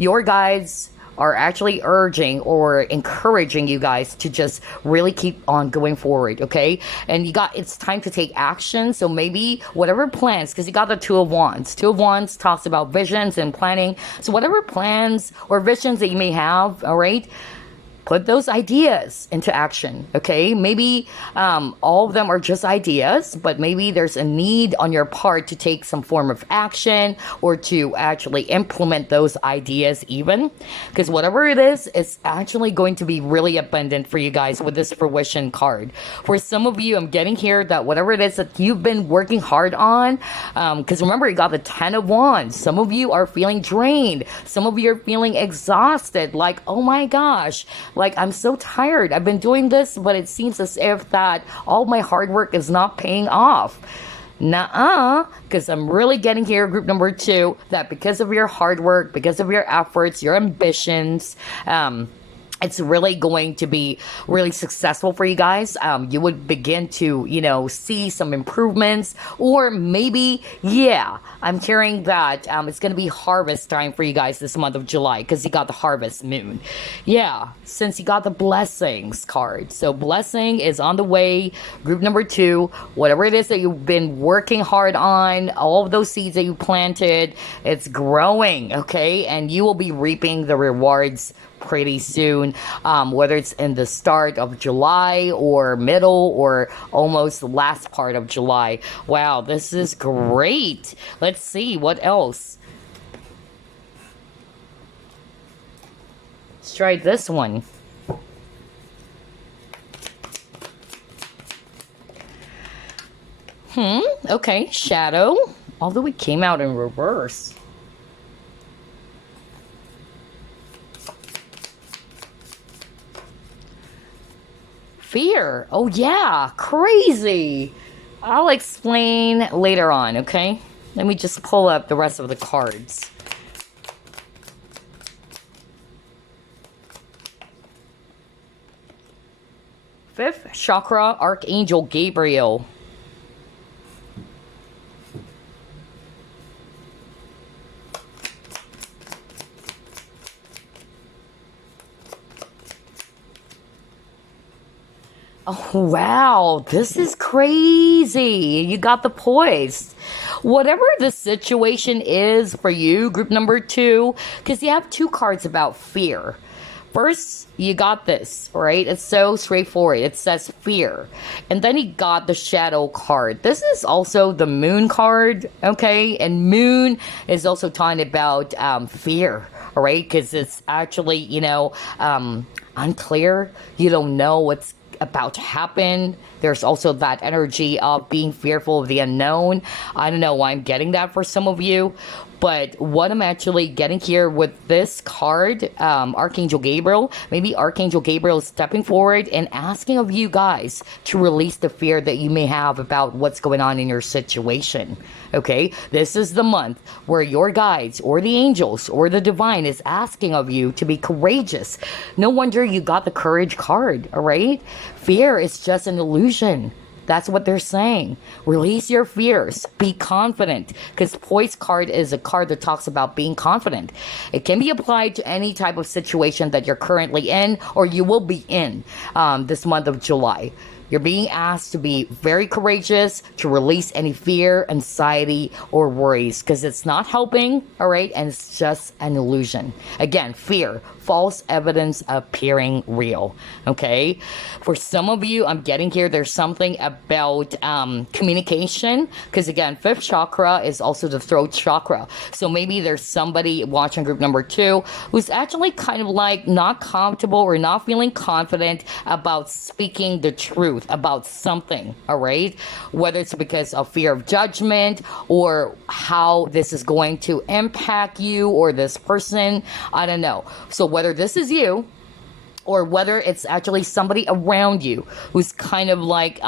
your guides are actually urging or encouraging you guys to just really keep on going forward, okay? And it's time to take action. So maybe whatever plans, because you got the Two of Wands. Two of Wands talks about visions and planning. So whatever plans or visions that you may have, all right, put those ideas into action, okay? Maybe all of them are just ideas, but maybe there's a need on your part to take some form of action or to actually implement those ideas even. Because whatever it is, it's actually going to be really abundant for you guys with this fruition card. For some of you, I'm getting here that whatever it is that you've been working hard on, because remember, you got the 10 of Wands. Some of you are feeling drained. Some of you are feeling exhausted. Like, oh my gosh, like, I'm so tired. I've been doing this, but it seems as if that all my hard work is not paying off. Nuh-uh, because I'm really getting here, group number 2, that because of your hard work, because of your efforts, your ambitions, it's really going to be really successful for you guys. You would begin to, see some improvements, or maybe, yeah, I'm hearing that it's going to be harvest time for you guys this month of July, because you got the harvest moon. Yeah, since you got the blessings card. So blessing is on the way, group number 2, whatever it is that you've been working hard on, all of those seeds that you planted, it's growing, okay? And you will be reaping the rewards pretty soon, whether it's in the start of July or middle or almost the last part of July. Wow, this is great. Let's see what else. Let's try this one. Okay, shadow. Although it came out in reverse. Fear. Oh yeah, crazy. I'll explain later on, okay? Let me just pull up the rest of the cards. Fifth chakra, Archangel Gabriel. Oh, wow, this is crazy. You got the poise. Whatever the situation is for you, group number 2, because you have 2 cards about fear. First, you got this, right? It's so straightforward. It says fear. And then you got the shadow card. This is also the moon card, okay? And moon is also talking about fear, all right? Because it's actually, unclear. You don't know what's about to happen. There's also that energy of being fearful of the unknown. I don't know why I'm getting that for some of you. But what I'm actually getting here with this card, Archangel Gabriel, maybe Archangel Gabriel is stepping forward and asking of you guys to release the fear that you may have about what's going on in your situation. Okay, this is the month where your guides or the angels or the divine is asking of you to be courageous. No wonder you got the courage card, all right? Fear is just an illusion. That's what they're saying. Release your fears. Be confident. Because Poise card is a card that talks about being confident. It can be applied to any type of situation that you're currently in or you will be in this month of July. You're being asked to be very courageous, to release any fear, anxiety, or worries, because it's not helping, all right? And it's just an illusion. Again, fear, false evidence appearing real, okay? For some of you, I'm getting here, there's something about communication, because again, 5th chakra is also the throat chakra. So maybe there's somebody watching group number 2 who's actually kind of like not comfortable or not feeling confident about speaking the truth about something, all right? Whether it's because of fear of judgment or how this is going to impact you or this person, I don't know. So whether this is you or whether it's actually somebody around you who's kind of like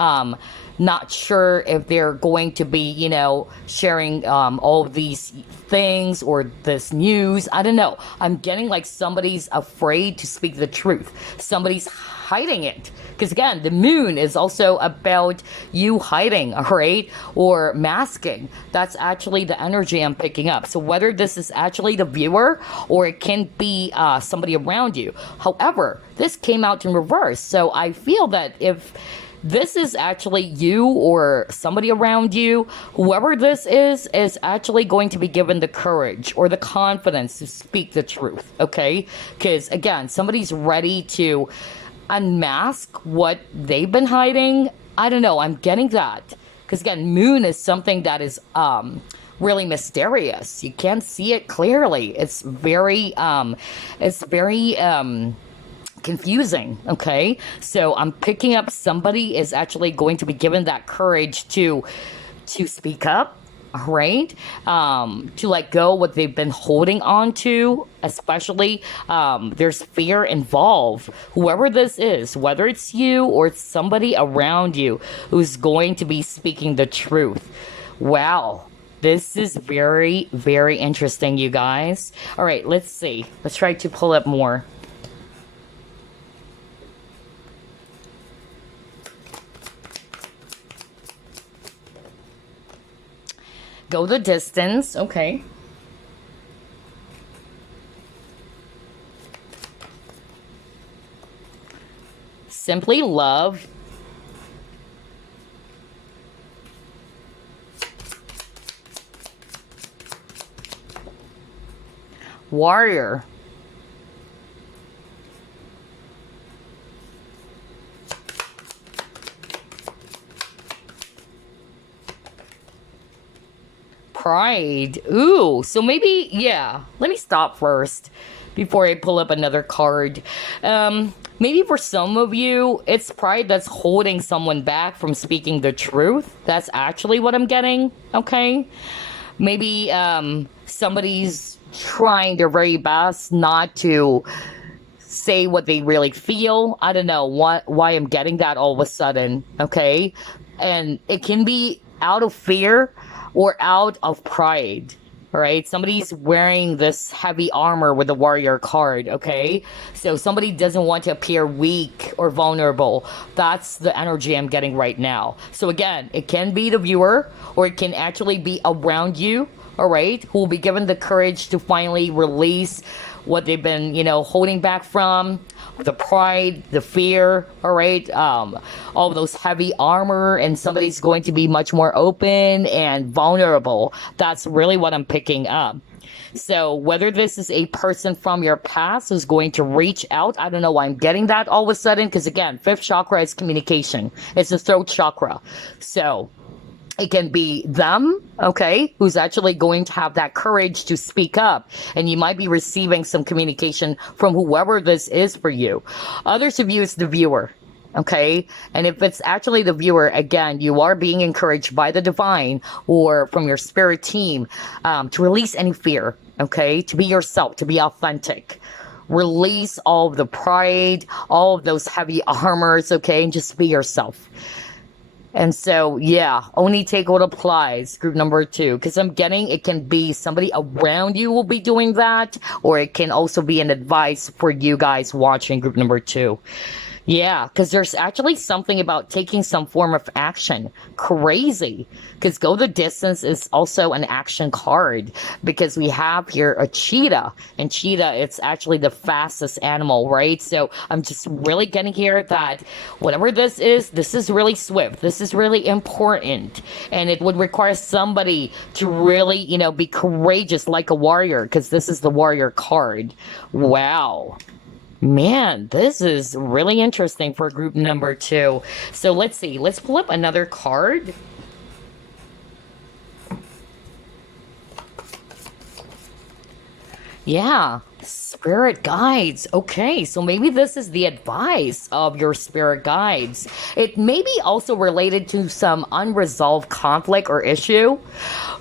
not sure if they're going to be, you know, sharing all of these things or this news. I don't know. I'm getting like somebody's afraid to speak the truth. Somebody's hiding it. Because again, the moon is also about you hiding, all right? Or masking. That's actually the energy I'm picking up. So whether this is actually the viewer or it can be somebody around you. However, this came out in reverse. So I feel that if this is actually you or somebody around you, whoever this is actually going to be given the courage or the confidence to speak the truth, okay? Because again, somebody's ready to unmask what they've been hiding. I don't know, I'm getting that. Because again, moon is something that is really mysterious. You can't see it clearly. It's very confusing, okay? So I'm picking up somebody is actually going to be given that courage to speak up, right? To let go what they've been holding on to, especially there's fear involved. Whoever this is, whether it's you or it's somebody around you who's going to be speaking the truth. Wow. This is very, very interesting, you guys. All right, let's see. Let's try to pull up more. Go the distance, okay. Simply love. Warrior. Pride. Ooh, so maybe, yeah. Let me stop first before I pull up another card. Maybe for some of you, it's pride that's holding someone back from speaking the truth. That's actually what I'm getting, okay? Maybe somebody's trying their very best not to say what they really feel. I don't know why I'm getting that all of a sudden, okay? And it can be out of fear or out of pride, all right? Somebody's wearing this heavy armor with the warrior card, okay? So somebody doesn't want to appear weak or vulnerable. That's the energy I'm getting right now. So again, it can be the viewer or it can actually be around you, all right? Who will be given the courage to finally release what they've been, you know, holding back from, the pride, the fear, all right, all of those heavy armor, and somebody's going to be much more open and vulnerable. That's really what I'm picking up. So whether this is a person from your past who's going to reach out, I don't know why I'm getting that all of a sudden, because again, 5th chakra is communication. It's the throat chakra. So it can be them, okay, who's actually going to have that courage to speak up. And you might be receiving some communication from whoever this is for you. Others of you, it's the viewer. Okay. And if it's actually the viewer, again, you are being encouraged by the divine or from your spirit team to release any fear. Okay. To be yourself, to be authentic. Release all of the pride, all of those heavy armors. Okay. And just be yourself. And so, yeah, only take what applies, group number 2, because I'm getting it can be somebody around you will be doing that, or it can also be an advice for you guys watching group number 2. Yeah, because there's actually something about taking some form of action. Crazy. Because go the distance is also an action card. Because we have here a cheetah. And cheetah, it's actually the fastest animal, right? So I'm just really getting here that whatever this is really swift. This is really important. And it would require somebody to really, you know, be courageous like a warrior. Because this is the warrior card. Wow. Man, this is really interesting for group number 2. So let's see. Let's pull up another card. Yeah, spirit guides. Okay, so maybe this is the advice of your spirit guides. It may be also related to some unresolved conflict or issue.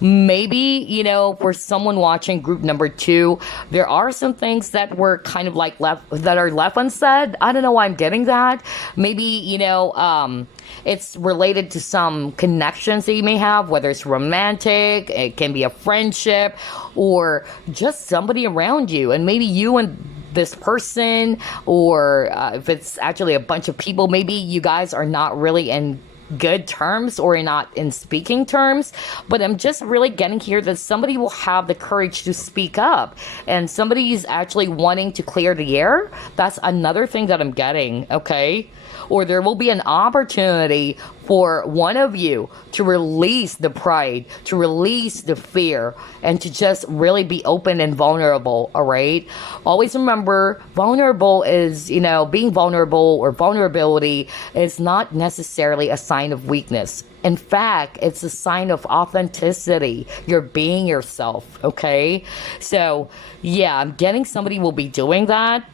Maybe, you know, for someone watching group number 2, there are some things that were kind of like that are left unsaid. I don't know why I'm getting that. Maybe, you know, it's related to some connections that you may have, whether it's romantic, it can be a friendship, or just somebody around you. And maybe you and this person, or if it's actually a bunch of people, maybe you guys are not really in good terms or not in speaking terms. But I'm just really getting here that somebody will have the courage to speak up, and somebody is actually wanting to clear the air. That's another thing that I'm getting, okay? Or there will be an opportunity for one of you to release the pride, to release the fear, and to just really be open and vulnerable, all right? Always remember, vulnerable is, you know, being vulnerable or vulnerability is not necessarily a sign of weakness. In fact, it's a sign of authenticity. You're being yourself, okay? So, yeah, I'm getting somebody will be doing that.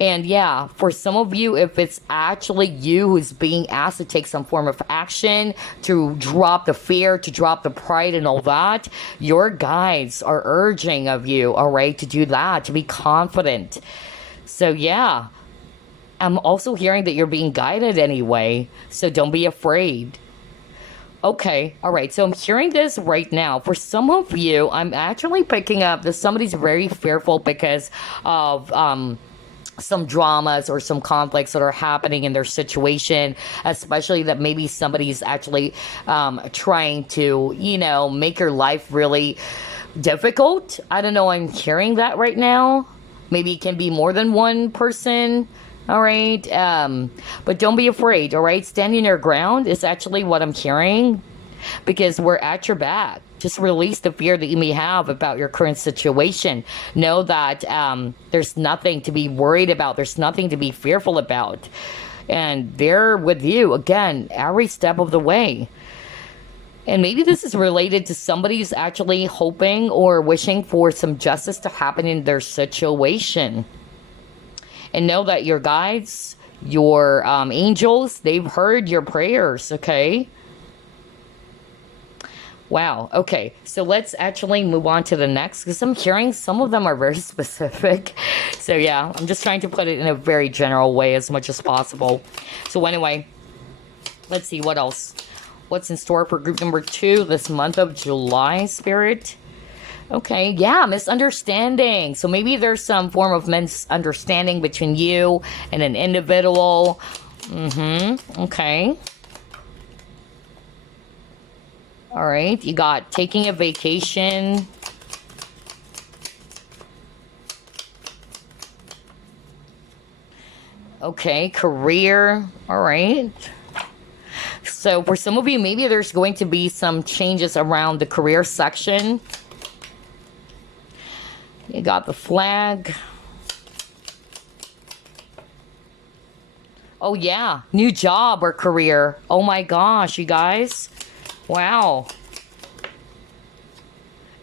And yeah, for some of you, if it's actually you who's being asked to take some form of action, to drop the fear, to drop the pride and all that, your guides are urging of you, all right, to do that, to be confident. So yeah, I'm also hearing that you're being guided anyway, so don't be afraid. Okay, all right, so I'm hearing this right now. For some of you, I'm actually picking up that somebody's very fearful because of some dramas or some conflicts that are happening in their situation, especially that maybe somebody's actually trying to, you know, make your life really difficult. I don't know, I'm hearing that right now. Maybe it can be more than one person. All right. But don't be afraid. All right. Standing your ground is actually what I'm hearing, because we're at your back. Just release the fear that you may have about your current situation. Know that there's nothing to be worried about. There's nothing to be fearful about. And they're with you, again, every step of the way. And maybe this is related to somebody who's actually hoping or wishing for some justice to happen in their situation. And know that your guides, your angels, they've heard your prayers, okay? Wow. Okay. So let's actually move on to the next, because I'm hearing some of them are very specific. So yeah, I'm just trying to put it in a very general way as much as possible. So anyway, let's see what else. What's in store for group number 2 this month of July, Spirit? Okay. Yeah. Misunderstanding. So maybe there's some form of misunderstanding between you and an individual. Okay. All right, you got taking a vacation. Okay, career. All right. So for some of you, maybe there's going to be some changes around the career section. You got the flag. Oh yeah, new job or career. Oh my gosh, you guys. Wow.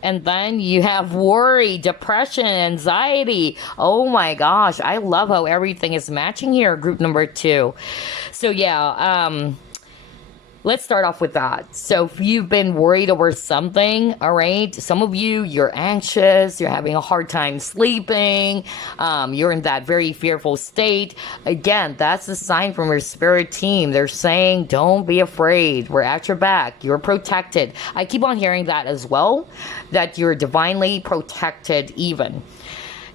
And then you have worry, depression, anxiety. Oh my gosh, I love how everything is matching here, group number 2. So yeah, let's start off with that. So if you've been worried over something, all right, some of you, you're anxious, you're having a hard time sleeping, you're in that very fearful state. Again, that's a sign from your spirit team. They're saying, don't be afraid. We're at your back. You're protected. I keep on hearing that as well, that you're divinely protected even.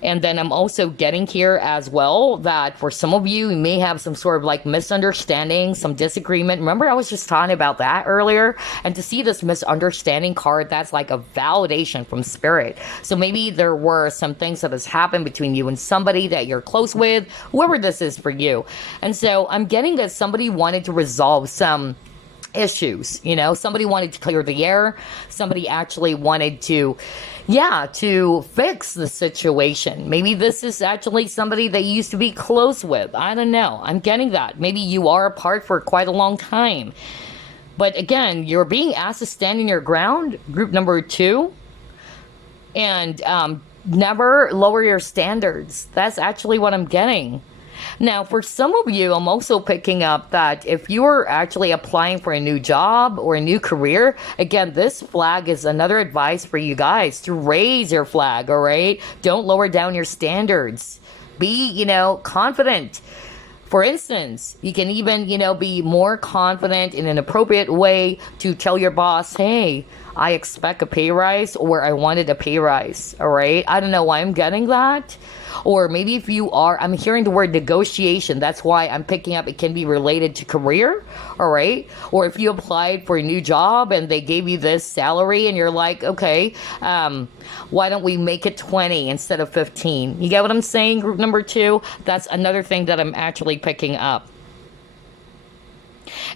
And then I'm also getting here as well that for some of you, you may have some sort of like misunderstanding, some disagreement. Remember, I was just talking about that earlier. And to see this misunderstanding card, that's like a validation from spirit. So maybe there were some things that has happened between you and somebody that you're close with, whoever this is for you. And so I'm getting that somebody wanted to resolve some issues, you know, somebody wanted to clear the air, somebody actually wanted to fix the situation. Maybe this is actually somebody that you used to be close with. I don't know. I'm getting that. Maybe you are apart for quite a long time. But again, you're being asked to stand in your ground, group number 2, and never lower your standards. That's actually what I'm getting. Now, for some of you, I'm also picking up that if you're actually applying for a new job or a new career, again, this flag is another advice for you guys to raise your flag, all right? Don't lower down your standards. Be, confident. For instance, you can even, be more confident in an appropriate way to tell your boss, hey, I expect a pay rise, or I wanted a pay rise, all right? I don't know why I'm getting that. Or maybe if you are, I'm hearing the word negotiation. That's why I'm picking up it can be related to career, all right? Or if you applied for a new job and they gave you this salary and you're like, okay, why don't we make it 20 instead of 15? You get what I'm saying, group number 2? That's another thing that I'm actually picking up.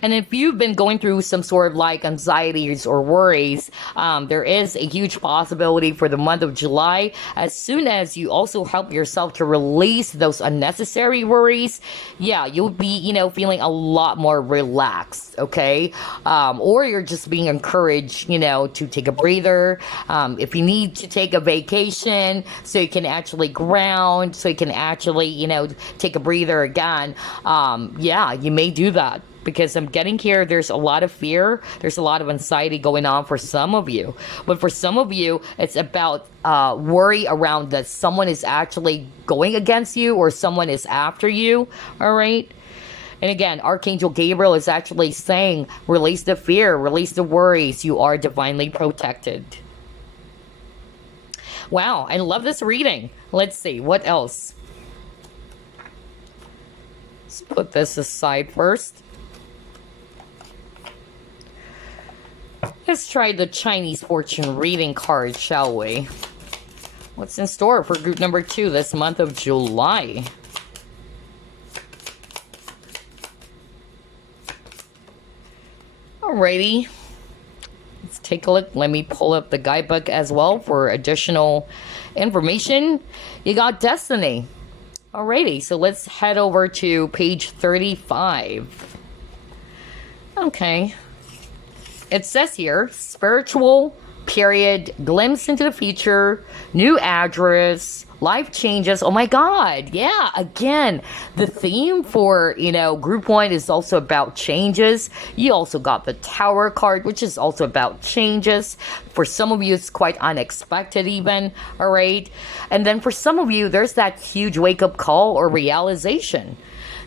And if you've been going through some sort of like anxieties or worries, there is a huge possibility for the month of July. As soon as you also help yourself to release those unnecessary worries, you'll be, feeling a lot more relaxed, okay? Or you're just being encouraged, to take a breather. If you need to take a vacation so you can actually ground, so you can actually, take a breather again, you may do that. Because I'm getting here, there's a lot of fear, there's a lot of anxiety going on for some of you. But for some of you, it's about worry around that someone is actually going against you or someone is after you, all right? And again, Archangel Gabriel is actually saying, release the fear, release the worries, you are divinely protected. Wow, I love this reading. Let's see, what else? Let's put this aside first. Let's try the Chinese fortune reading card, shall we? What's in store for group number 2 this month of July? Alrighty. Let's take a look. Let me pull up the guidebook as well for additional information. You got Destiny. Alrighty, so let's head over to page 35. Okay. It says here, spiritual, period, glimpse into the future, new address, life changes. Oh my God. Yeah. Again, the theme for, group 1 is also about changes. You also got the Tower card, which is also about changes. For some of you, it's quite unexpected even. All right. And then for some of you, there's that huge wake up call or realization.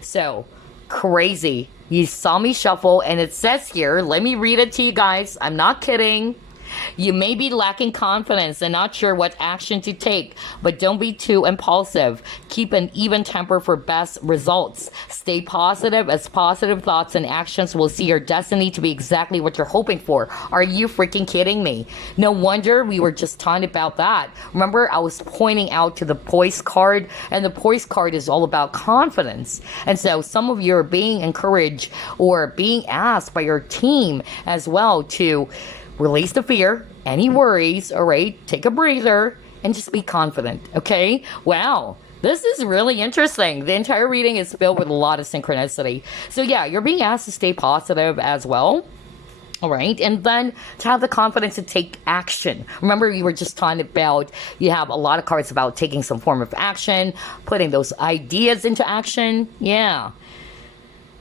So crazy. You saw me shuffle, and it says here, let me read it to you guys. I'm not kidding. You may be lacking confidence and not sure what action to take, but don't be too impulsive. Keep an even temper for best results. Stay positive, as positive thoughts and actions will see your destiny to be exactly what you're hoping for. Are you freaking kidding me? No wonder we were just talking about that. Remember, I was pointing out to the Poise card, and the Poise card is all about confidence. And so some of you are being encouraged or being asked by your team as well to release the fear, any worries, all right? Take a breather and just be confident, okay? Wow, this is really interesting. The entire reading is filled with a lot of synchronicity. So yeah, you're being asked to stay positive as well. All right. And then to have the confidence to take action. Remember, you were just talking about, you have a lot of cards about taking some form of action, putting those ideas into action. Yeah.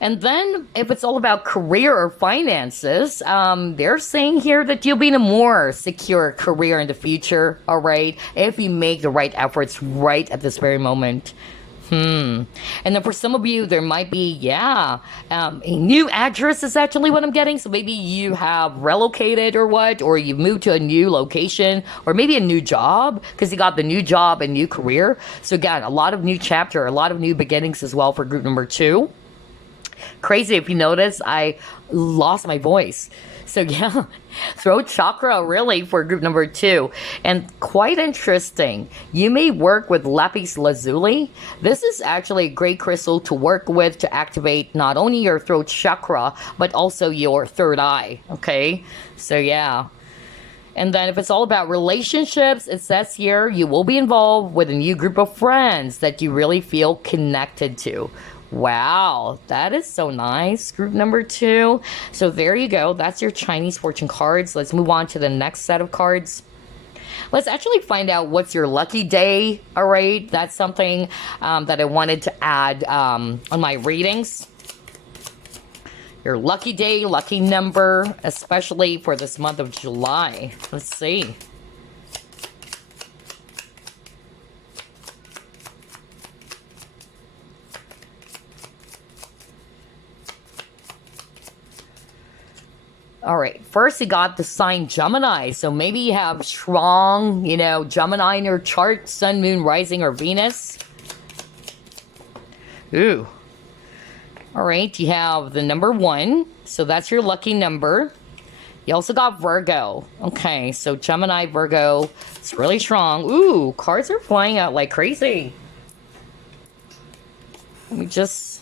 And then if it's all about career or finances, they're saying here that you'll be in a more secure career in the future. All right. If you make the right efforts right at this very moment. And then for some of you, there might be, a new address is actually what I'm getting. So maybe you have relocated or what, or you moved to a new location, or maybe a new job, because you got the new job and new career. So again, a lot of new chapter, a lot of new beginnings as well for group number 2. Crazy, if you notice, I lost my voice. So yeah, throat chakra really for group number 2. And quite interesting, you may work with Lapiz Lazuli. This is actually a great crystal to work with to activate not only your throat chakra, but also your third eye. Okay, so yeah. And then if it's all about relationships, it says here you will be involved with a new group of friends that you really feel connected to. Wow, that is so nice. Group number 2. So there you go. That's your Chinese fortune cards. Let's move on to the next set of cards. Let's actually find out what's your lucky day. All right, that's something that I wanted to add on my readings. Your lucky day, lucky number, especially for this month of July. Let's see. All right, first you got the sign Gemini. So maybe you have strong, Gemini in your chart, Sun, Moon, Rising, or Venus. Ooh. All right, you have the number 1. So that's your lucky number. You also got Virgo. Okay, so Gemini, Virgo, it's really strong. Ooh, cards are flying out like crazy. Let me just...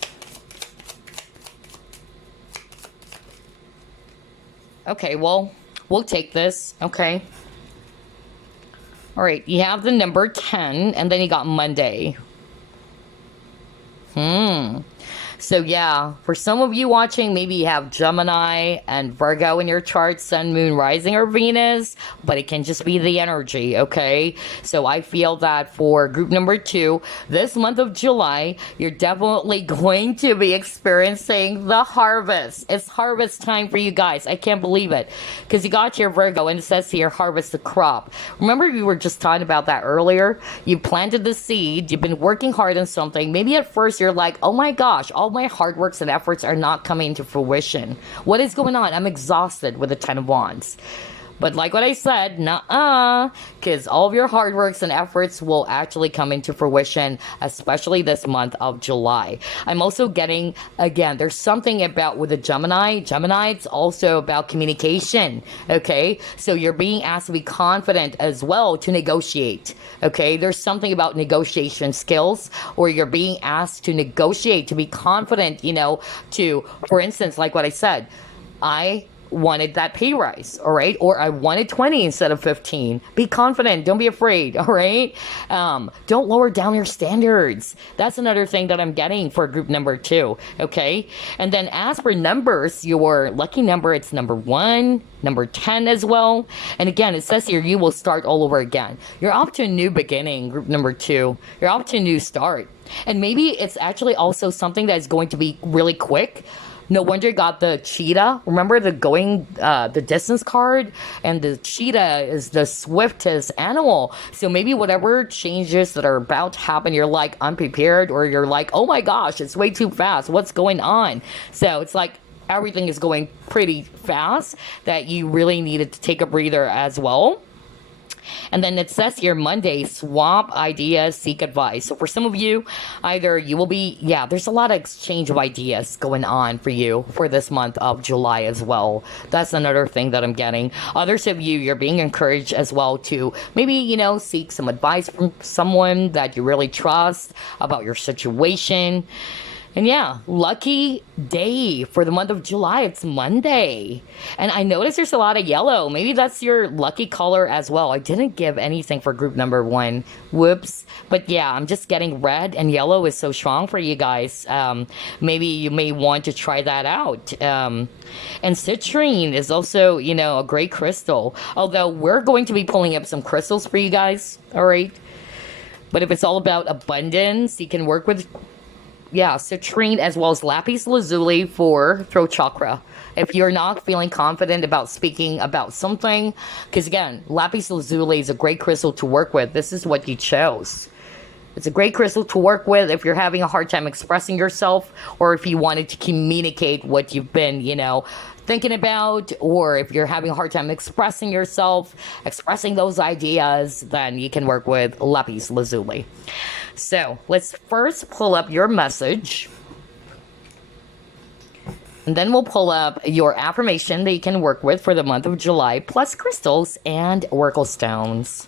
Okay, well, we'll take this. Okay. All right, you have the number 10, and then you got Monday. So yeah, for some of you watching, maybe you have Gemini and Virgo in your chart, Sun, Moon, Rising, or Venus, but it can just be the energy, okay? So I feel that for group number 2, this month of July, you're definitely going to be experiencing the harvest. It's harvest time for you guys. I can't believe it. Because you got your Virgo, and it says here, harvest the crop. Remember, we were just talking about that earlier? You planted the seed, you've been working hard on something. Maybe at first you're like, oh my gosh, all my hard works and efforts are not coming to fruition. What is going on? I'm exhausted with the 10 of Wands. But like what I said, nuh-uh, because all of your hard works and efforts will actually come into fruition, especially this month of July. I'm also getting, again, there's something about with the Gemini. Gemini, it's also about communication, okay? So you're being asked to be confident as well to negotiate, okay? There's something about negotiation skills, or you're being asked to negotiate, to be confident, to, for instance, like what I said, I wanted that pay rise, all right? Or I wanted 20 instead of 15. Be confident. Don't be afraid, all right? Don't lower down your standards. That's another thing that I'm getting for group number 2, okay? And then as for numbers, your lucky number, it's number 1, number 10 as well. And again, it says here, you will start all over again. You're off to a new beginning, group number 2. You're off to a new start. And maybe it's actually also something that's going to be really quick. No wonder you got the cheetah. Remember the distance card? And the cheetah is the swiftest animal. So maybe whatever changes that are about to happen, you're like unprepared, or you're like, oh my gosh, it's way too fast. What's going on? So it's like everything is going pretty fast that you really needed to take a breather as well. And then it says here, Monday, swap ideas, seek advice. So for some of you, either you will be, there's a lot of exchange of ideas going on for you for this month of July as well. That's another thing that I'm getting. Others of you, you're being encouraged as well to maybe, seek some advice from someone that you really trust about your situation. And yeah, lucky day for the month of July. It's Monday. And I noticed there's a lot of yellow. Maybe that's your lucky color as well. I didn't give anything for group number 1. Whoops. But yeah, I'm just getting red and yellow is so strong for you guys. Maybe you may want to try that out. And citrine is also, you know, a great crystal. Although we're going to be pulling up some crystals for you guys. All right. But if it's all about abundance, you can work with, yeah, citrine as well as Lapiz Lazuli for throat chakra. If you're not feeling confident about speaking about something, because again, Lapiz Lazuli is a great crystal to work with. This is what you chose. It's a great crystal to work with if you're having a hard time expressing yourself, or if you wanted to communicate what you've been, you know, thinking about, or if you're having a hard time expressing yourself, expressing those ideas, then you can work with Lapiz Lazuli. So let's first pull up your message, and then we'll pull up your affirmation that you can work with for the month of July, plus crystals and oracle stones.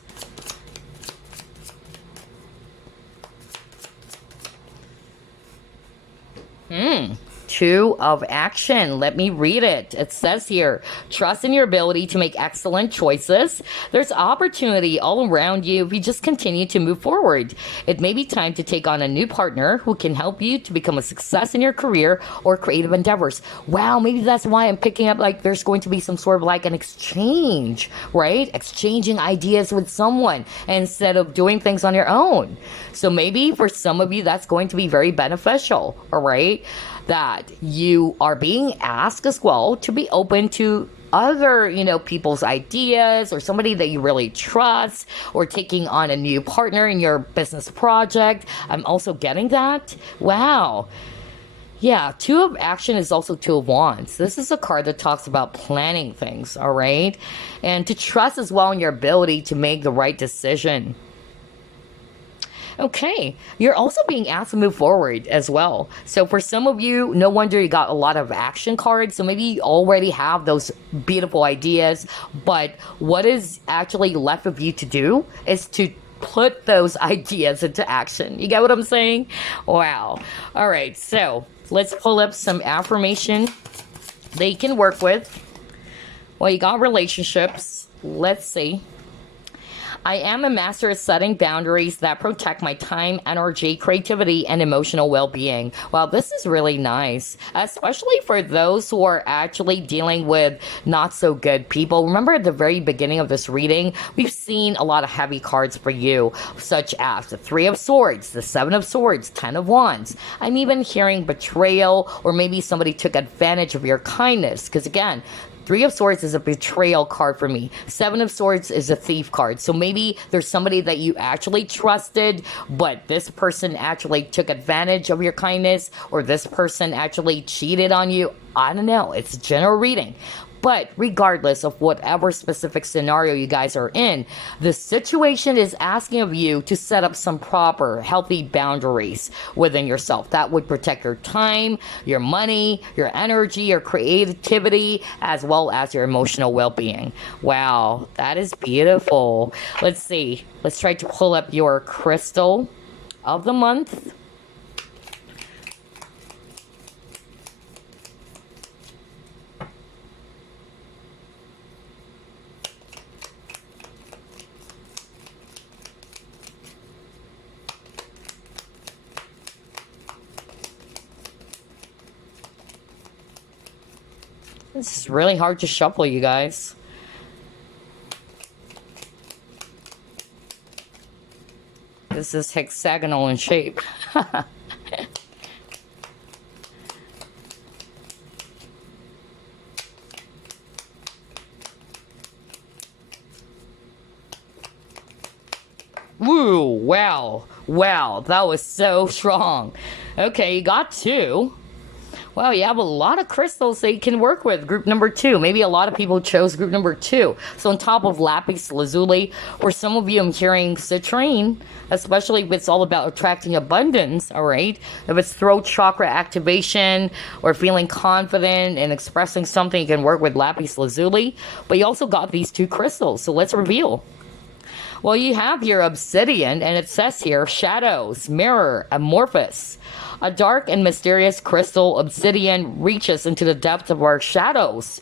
Two of action. Let me read it. It says here, trust in your ability to make excellent choices. There's opportunity all around you if you just continue to move forward. It may be time to take on a new partner who can help you to become a success in your career or creative endeavors. Wow, maybe that's why I'm picking up like there's going to be some sort of like an exchange, right? Exchanging ideas with someone instead of doing things on your own. So maybe for some of you, that's going to be very beneficial, all right? That you are being asked as well to be open to other, you know, people's ideas, or somebody that you really trust, or taking on a new partner in your business project. I'm also getting that. Wow. Yeah, Two of Action is also Two of Wands. This is a card that talks about planning things, all right? And to trust as well in your ability to make the right decision. Okay, you're also being asked to move forward as well. So for some of you, no wonder you got a lot of action cards. So maybe you already have those beautiful ideas, but what is actually left of you to do is to put those ideas into action. You get what I'm saying? Wow. All right, so let's pull up some affirmation that you can work with. Well, you got relationships. Let's see. I am a master at setting boundaries that protect my time, energy, creativity, and emotional well-being. Wow, this is really nice, especially for those who are actually dealing with not so good people. Remember at the very beginning of this reading, we've seen a lot of heavy cards for you, such as the Three of Swords, the Seven of Swords, Ten of Wands. I'm even hearing betrayal, or maybe somebody took advantage of your kindness, because again, Three of Swords is a betrayal card for me. Seven of Swords is a thief card. So maybe there's somebody that you actually trusted, but this person actually took advantage of your kindness, or this person actually cheated on you. I don't know. It's a general reading. But regardless of whatever specific scenario you guys are in, the situation is asking of you to set up some proper, healthy boundaries within yourself. That would protect your time, your money, your energy, your creativity, as well as your emotional well-being. Wow, that is beautiful. Let's see. Let's try to pull up your crystal of the month. This is really hard to shuffle, you guys. This is hexagonal in shape. Woo, wow, wow, that was so strong. Okay, you got two. Wow, you have a lot of crystals that you can work with. Group number 2. Maybe a lot of people chose group number 2. So on top of Lapiz Lazuli, or some of you I'm hearing citrine, especially if it's all about attracting abundance, all right? If it's throat chakra activation or feeling confident and expressing something, you can work with Lapiz Lazuli. But you also got these two crystals, so let's reveal. Well, you have your obsidian, and it says here shadows, mirror, amorphous. A dark and mysterious crystal obsidian reaches into the depths of our shadows,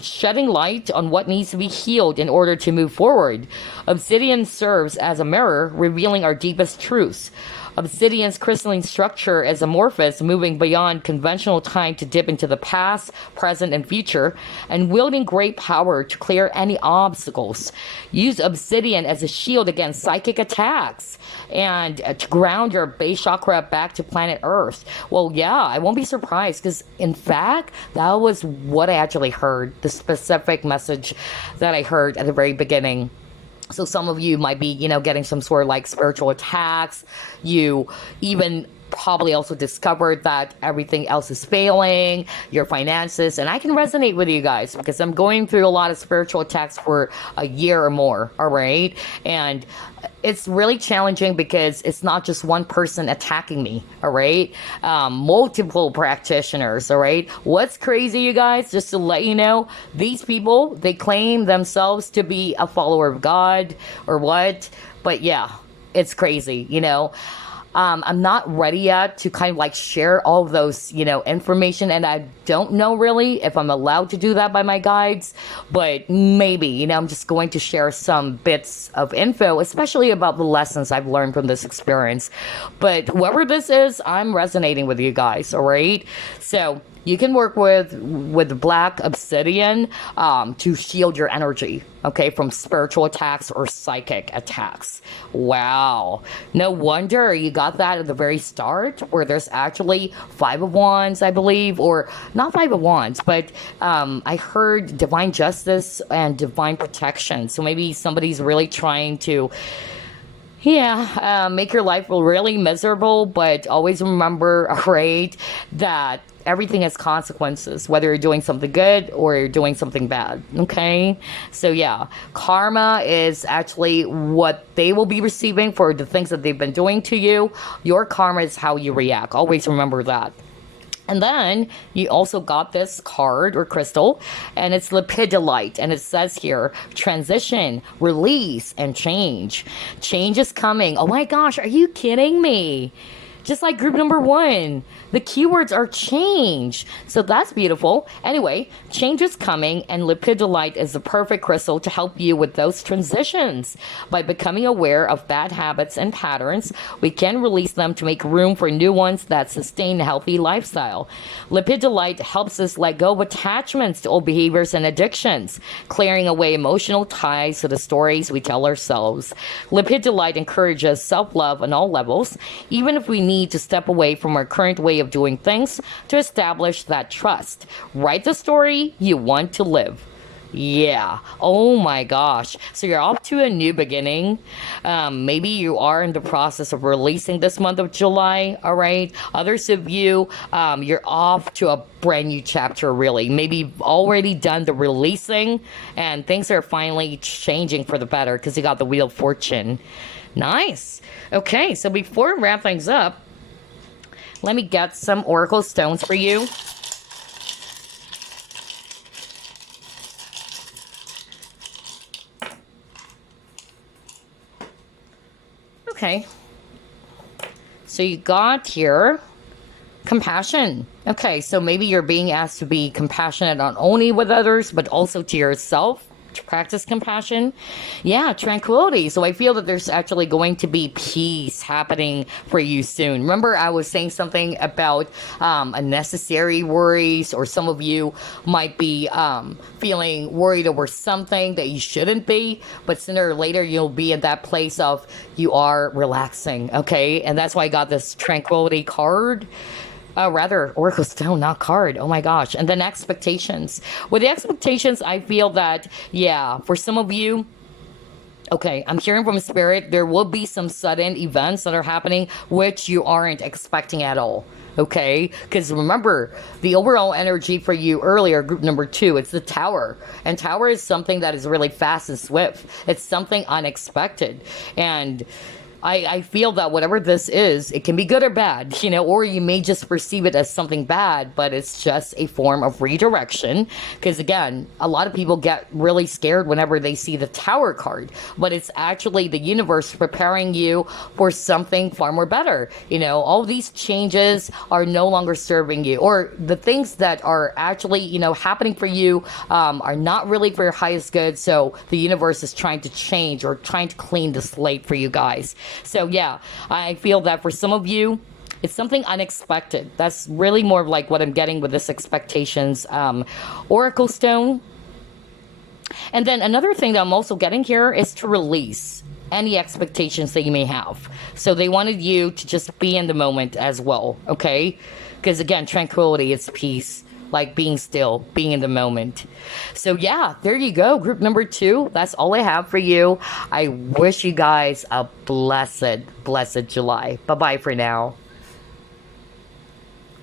shedding light on what needs to be healed in order to move forward. Obsidian serves as a mirror, revealing our deepest truths. Obsidian's crystalline structure is amorphous, moving beyond conventional time to dip into the past, present, and future, and wielding great power to clear any obstacles. Use obsidian as a shield against psychic attacks and to ground your base chakra back to planet Earth. Well, yeah, I won't be surprised because, in fact, that was what I actually heard, the specific message that I heard at the very beginning. So some of you might be, getting some sort of like spiritual attacks. You even probably also discovered that everything else is failing, your finances, and I can resonate with you guys because I'm going through a lot of spiritual attacks for a year or more, all right? And it's really challenging because it's not just one person attacking me, all right? Multiple practitioners, all right? What's crazy, you guys, just to let you know, these people, they claim themselves to be a follower of God or what, but yeah, it's crazy, I'm not ready yet to kind of like share all of those, information. And I don't know really if I'm allowed to do that by my guides, but maybe, I'm just going to share some bits of info, especially about the lessons I've learned from this experience. But whoever this is, I'm resonating with you guys. All right. So you can work with black obsidian to shield your energy, okay, from spiritual attacks or psychic attacks. Wow. No wonder you got that at the very start, where there's actually 5 of Wands, I believe, or not 5 of Wands, but I heard divine justice and divine protection. So maybe somebody's really trying to make your life really miserable, but always remember, right, that everything has consequences, whether you're doing something good or you're doing something bad, okay? So yeah, karma is actually what they will be receiving for the things that they've been doing to you. Your karma is how you react. Always remember that. And then you also got this card or crystal, and it's Lapidolite, and it says here, transition, release, and change. Change is coming. Oh my gosh, are you kidding me? Just like group number 1, the keywords are change. So that's beautiful. Anyway, change is coming, and Lapidolite is the perfect crystal to help you with those transitions. By becoming aware of bad habits and patterns, we can release them to make room for new ones that sustain a healthy lifestyle. Lapidolite helps us let go of attachments to old behaviors and addictions, clearing away emotional ties to the stories we tell ourselves. Lapidolite encourages self-love on all levels, even if we need to step away from our current way of doing things to establish that trust. Write the story you want to live. Yeah. Oh my gosh. So you're off to a new beginning. Maybe you are in the process of releasing this month of July. All right. Others of you, you're off to a brand new chapter, really. Maybe you've already done the releasing and things are finally changing for the better because you got the Wheel of Fortune. Nice. Okay. So before we wrap things up, let me get some oracle stones for you. Okay. So you got here compassion. Okay, so maybe you're being asked to be compassionate not only with others, but also to yourself. To practice compassion. Yeah, tranquility. So I feel that there's actually going to be peace happening for you soon. Remember, I was saying something about unnecessary worries, or some of you might be feeling worried over something that you shouldn't be, but sooner or later you'll be in that place of you are relaxing, okay? And that's why I got this tranquility card. Rather, Oracle Stone, not card. Oh my gosh. And then expectations. With the expectations, I feel that, yeah, for some of you, okay, I'm hearing from Spirit, there will be some sudden events that are happening which you aren't expecting at all. Okay, because remember, the overall energy for you earlier, group number 2, it's the Tower. And Tower is something that is really fast and swift. It's something unexpected. And I feel that whatever this is, it can be good or bad, you know, or you may just perceive it as something bad, but it's just a form of redirection. Because again, a lot of people get really scared whenever they see the Tower card, but it's actually the universe preparing you for something far more better. You know, all these changes are no longer serving you, or the things that are actually, you know, happening for you are not really for your highest good. So the universe is trying to change or trying to clean the slate for you guys. So yeah, I feel that for some of you, it's something unexpected. That's really more like what I'm getting with this expectations Oracle Stone. And then another thing that I'm also getting here is to release any expectations that you may have. So they wanted you to just be in the moment as well, okay? Because again, tranquility, it's peace. Like being still, being in the moment. So yeah, there you go. Group number 2. That's all I have for you. I wish you guys a blessed July. Bye-bye for now.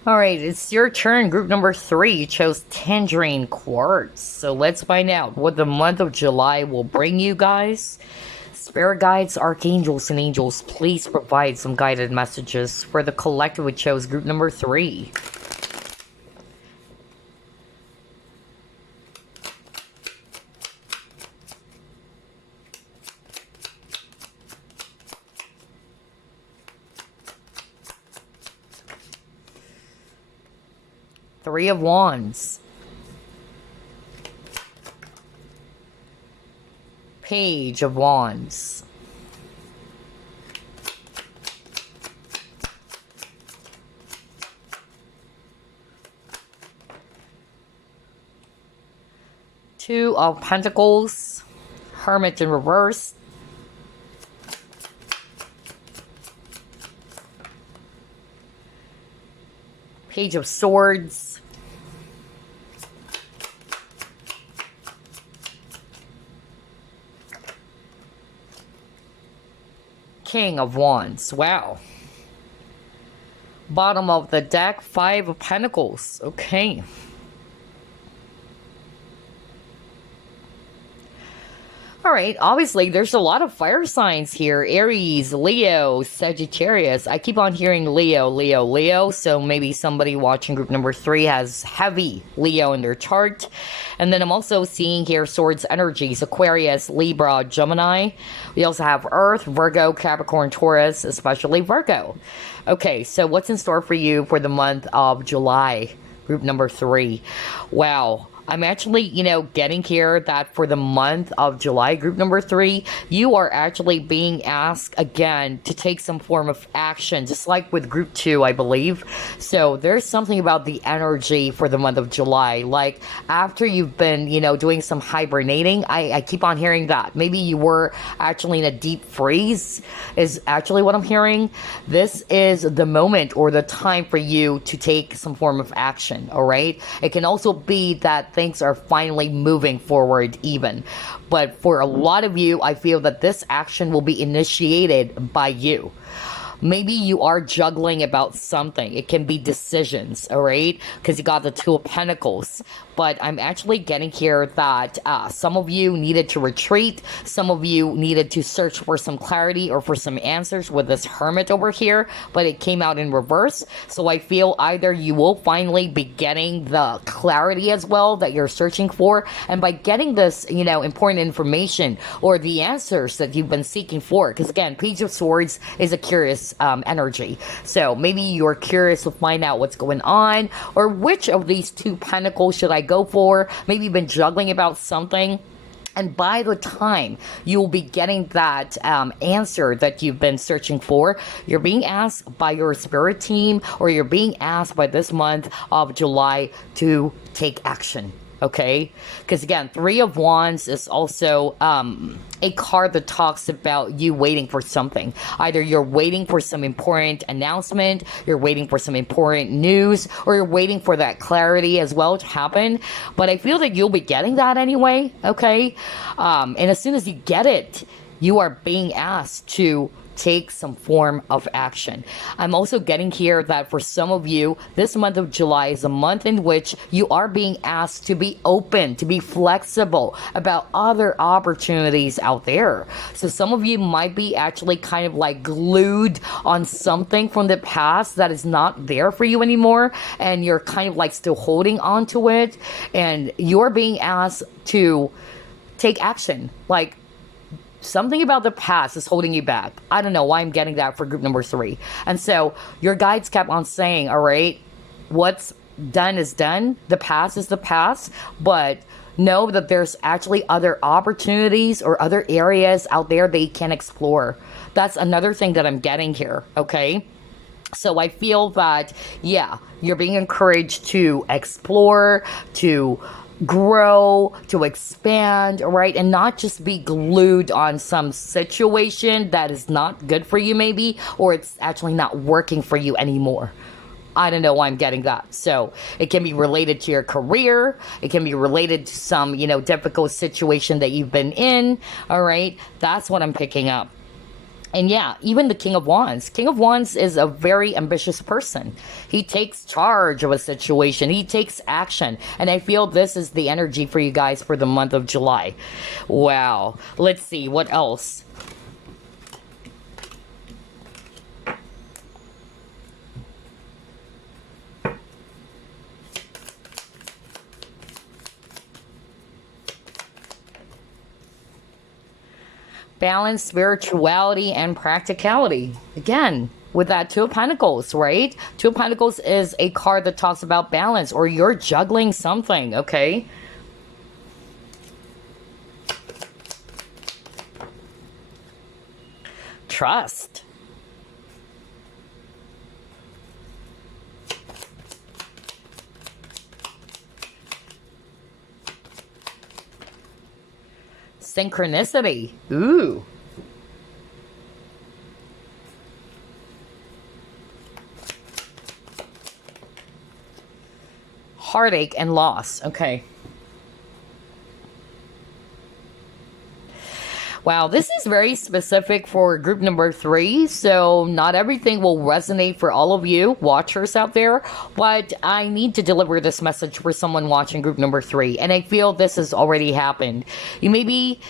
All right, it's your turn. Group number 3. You chose Tangerine Quartz. So let's find out what the month of July will bring you guys. Spirit guides, archangels, and angels, please provide some guided messages for the collective who chose group number 3. Three of Wands. Page of Wands. Two of Pentacles. Hermit in reverse. Page of Swords. King of Wands. Wow. Bottom of the deck, 5 of Pentacles. Okay. All right, obviously there's a lot of fire signs here. Aries, Leo, Sagittarius. I keep on hearing Leo, Leo, Leo. So maybe somebody watching group number 3 has heavy Leo in their chart. And then I'm also seeing here Swords energies, Aquarius, Libra, Gemini. We also have Earth, Virgo, Capricorn, Taurus, especially Virgo. Okay, so what's in store for you for the month of July? Group number 3. Wow. I'm actually, you know, getting here that for the month of July, group number 3, you are actually being asked again to take some form of action, just like with group 2, I believe. So there's something about the energy for the month of July. Like after you've been, you know, doing some hibernating, I keep on hearing that. Maybe you were actually in a deep freeze is actually what I'm hearing. This is the moment or the time for you to take some form of action, all right? It can also be that things are finally moving forward even. But for a lot of you, I feel that this action will be initiated by you. Maybe you are juggling about something. It can be decisions, all right? Because you got the Two of Pentacles. But I'm actually getting here that some of you needed to retreat. Some of you needed to search for some clarity or for some answers with this Hermit over here. But it came out in reverse. So I feel either you will finally be getting the clarity as well that you're searching for. And by getting this, you know, important information or the answers that you've been seeking for. Because again, Page of Swords is a curious energy. So maybe you're curious to find out what's going on. Or which of these 2 pentacles should I go for? Maybe you've been juggling about something, and by the time you'll be getting that answer that you've been searching for, you're being asked by your spirit team, or you're being asked by this month of July to take action. Okay, because again, 3 of Wands is also a card that talks about you waiting for something. Either you're waiting for some important announcement, you're waiting for some important news, or you're waiting for that clarity as well to happen. But I feel that you'll be getting that anyway, okay? And as soon as you get it, you are being asked to take some form of action. I'm also getting here that for some of you, this month of July is a month in which you are being asked to be open, to be flexible about other opportunities out there. So some of you might be actually kind of like glued on something from the past that is not there for you anymore, and you're kind of like still holding on to it, and you're being asked to take action. Like, something about the past is holding you back. I don't know why I'm getting that for group number 3. And so your guides kept on saying, all right, what's done is done. The past is the past, but know that there's actually other opportunities or other areas out there that you can explore. That's another thing that I'm getting here, okay? So I feel that, yeah, you're being encouraged to explore, to grow, to expand, right? And not just be glued on some situation that is not good for you maybe, or it's actually not working for you anymore. I don't know why I'm getting that. So it can be related to your career. It can be related to some, difficult situation that you've been in. All right. That's what I'm picking up. And yeah, even the King of Wands. King of Wands is a very ambitious person. He takes charge of a situation. He takes action. And I feel this is the energy for you guys for the month of July. Wow. Let's see. What else? Balance, spirituality, and practicality. Again, with that Two of Pentacles, right? Two of Pentacles is a card that talks about balance, or you're juggling something, okay? Trust. Synchronicity. Ooh. Heartache and loss. Okay. Wow, this is very specific for group number 3, so not everything will resonate for all of you watchers out there, but I need to deliver this message for someone watching group number 3, and I feel this has already happened. You may be,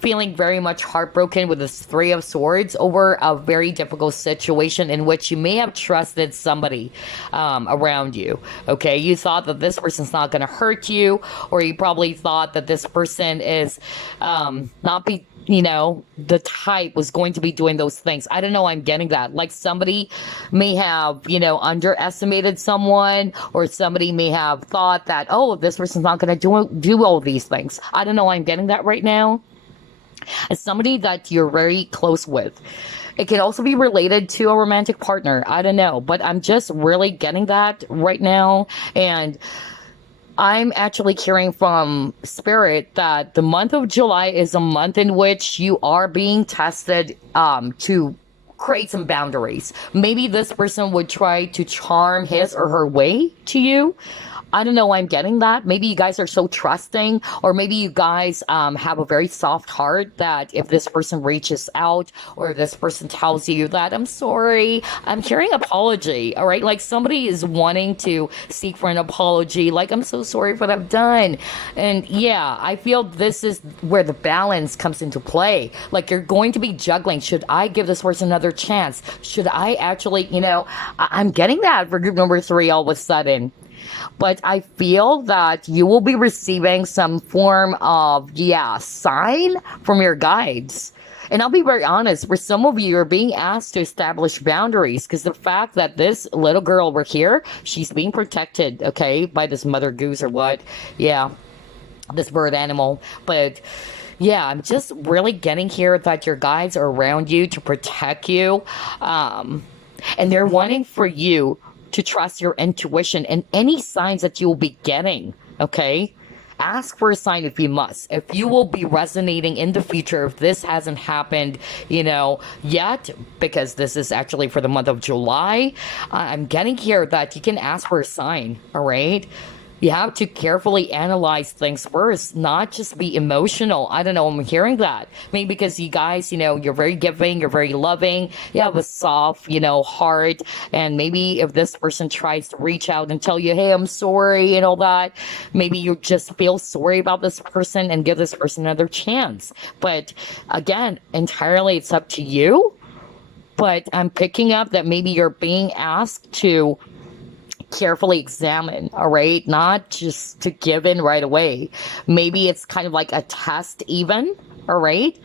feeling very much heartbroken with this Three of Swords over a very difficult situation in which you may have trusted somebody around you, okay? You thought that this person's not going to hurt you, or you probably thought that this person is not be, the type was going to be doing those things. I don't know, I'm getting that. Like somebody may have, underestimated someone, or somebody may have thought that, oh, this person's not going to do all these things. I don't know, I'm getting that right now. As somebody that you're very close with. It can also be related to a romantic partner. I don't know, but I'm just really getting that right now. And I'm actually hearing from Spirit that the month of July is a month in which you are being tested to create some boundaries. Maybe this person would try to charm his or her way to you. I don't know why I'm getting that. Maybe you guys are so trusting, or maybe you guys have a very soft heart that if this person reaches out, or if this person tells you that, I'm sorry, I'm hearing apology, all right? Like somebody is wanting to seek for an apology, like, I'm so sorry for what I've done. And yeah, I feel this is where the balance comes into play. Like you're going to be juggling. Should I give this person another chance? Should I actually, I'm getting that for group number 3 all of a sudden. But I feel that you will be receiving some form of, sign from your guides. And I'll be very honest, for some of you, you're being asked to establish boundaries because the fact that this little girl over here, she's being protected, okay, by this mother goose or what? Yeah, this bird animal. But yeah, I'm just really getting here that your guides are around you to protect you. And they're wanting for you to trust your intuition and any signs that you will be getting, okay? Ask for a sign if you must. If you will be resonating in the future, if this hasn't happened, yet, because this is actually for the month of July, I'm getting here that you can ask for a sign, all right? You have to carefully analyze things first, not just be emotional. I don't know, I'm hearing that. Maybe because you guys, you're very giving, you're very loving, you have a soft, heart. And maybe if this person tries to reach out and tell you, hey, I'm sorry and all that, maybe you just feel sorry about this person and give this person another chance. But again, entirely it's up to you. But I'm picking up that maybe you're being asked to carefully examine, all right? Not just to give in right away. Maybe it's kind of like a test even, all right?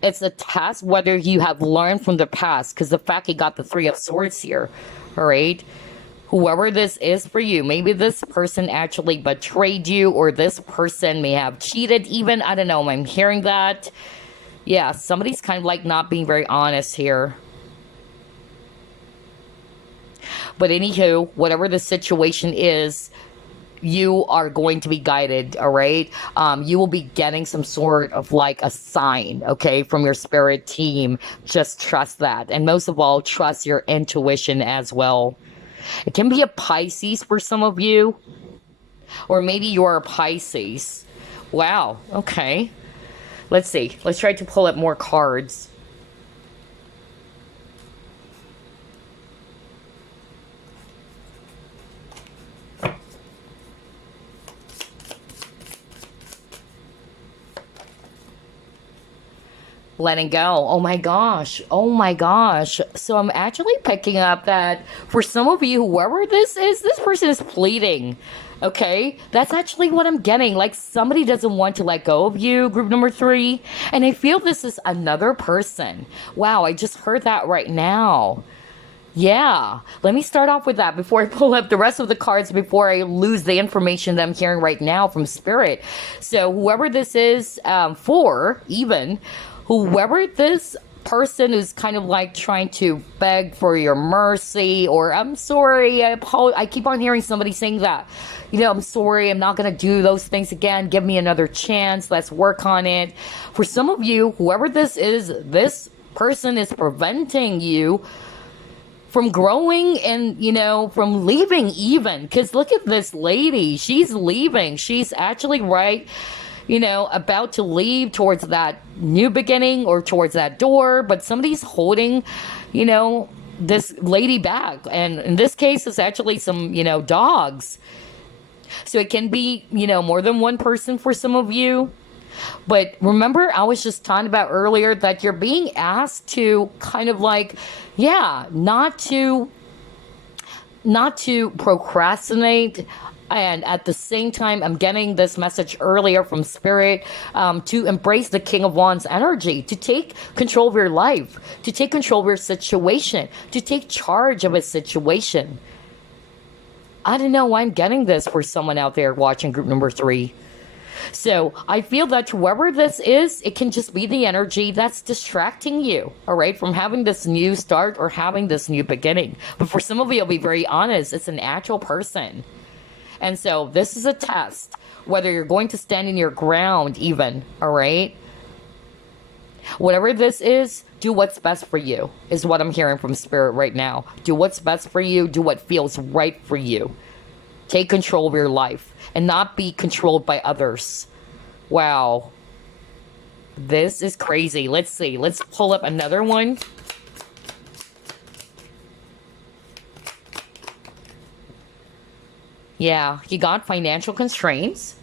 It's a test whether you have learned from the past, because the fact you got the Three of Swords here, all right? Whoever this is for you, maybe this person actually betrayed you, or this person may have cheated even. I don't know, I'm hearing that. Yeah, somebody's kind of like not being very honest here. But anywho, whatever the situation is, you are going to be guided, all right? You will be getting some sort of like a sign, okay, from your spirit team. Just trust that. And most of all, trust your intuition as well. It can be a Pisces for some of you. Or maybe you're a Pisces. Wow, okay. Let's see. Let's try to pull up more cards. Letting go. Oh my gosh. Oh my gosh. So I'm actually picking up that for some of you, whoever this is, this person is pleading. Okay? That's actually what I'm getting. Like somebody doesn't want to let go of you, group number 3. And I feel this is another person. Wow, I just heard that right now. Yeah, let me start off with that before I pull up the rest of the cards, before I lose the information that I'm hearing right now from Spirit. So whoever this is for, even, whoever this person is kind of like trying to beg for your mercy, or I'm sorry, I keep on hearing somebody saying that, I'm sorry, I'm not going to do those things again, give me another chance, let's work on it. For some of you, whoever this is, this person is preventing you from growing and, from leaving even. Because look at this lady. She's leaving. She's actually about to leave towards that new beginning or towards that door. But somebody's holding, this lady back. And in this case, it's actually some, dogs. So it can be, more than one person for some of you. But remember, I was just talking about earlier that you're being asked to kind of like, not to procrastinate. And at the same time, I'm getting this message earlier from Spirit to embrace the King of Wands energy, to take control of your life, to take control of your situation, to take charge of a situation. I don't know why I'm getting this for someone out there watching group number 3. So I feel that whoever this is, it can just be the energy that's distracting you, all right, from having this new start or having this new beginning. But for some of you, I'll be very honest, it's an actual person. And so this is a test, whether you're going to stand in your ground even, all right? Whatever this is, do what's best for you, is what I'm hearing from Spirit right now. Do what's best for you, do what feels right for you. Take control of your life and not be controlled by others. Wow. This is crazy. Let's see. Let's pull up another one. Yeah, you got financial constraints.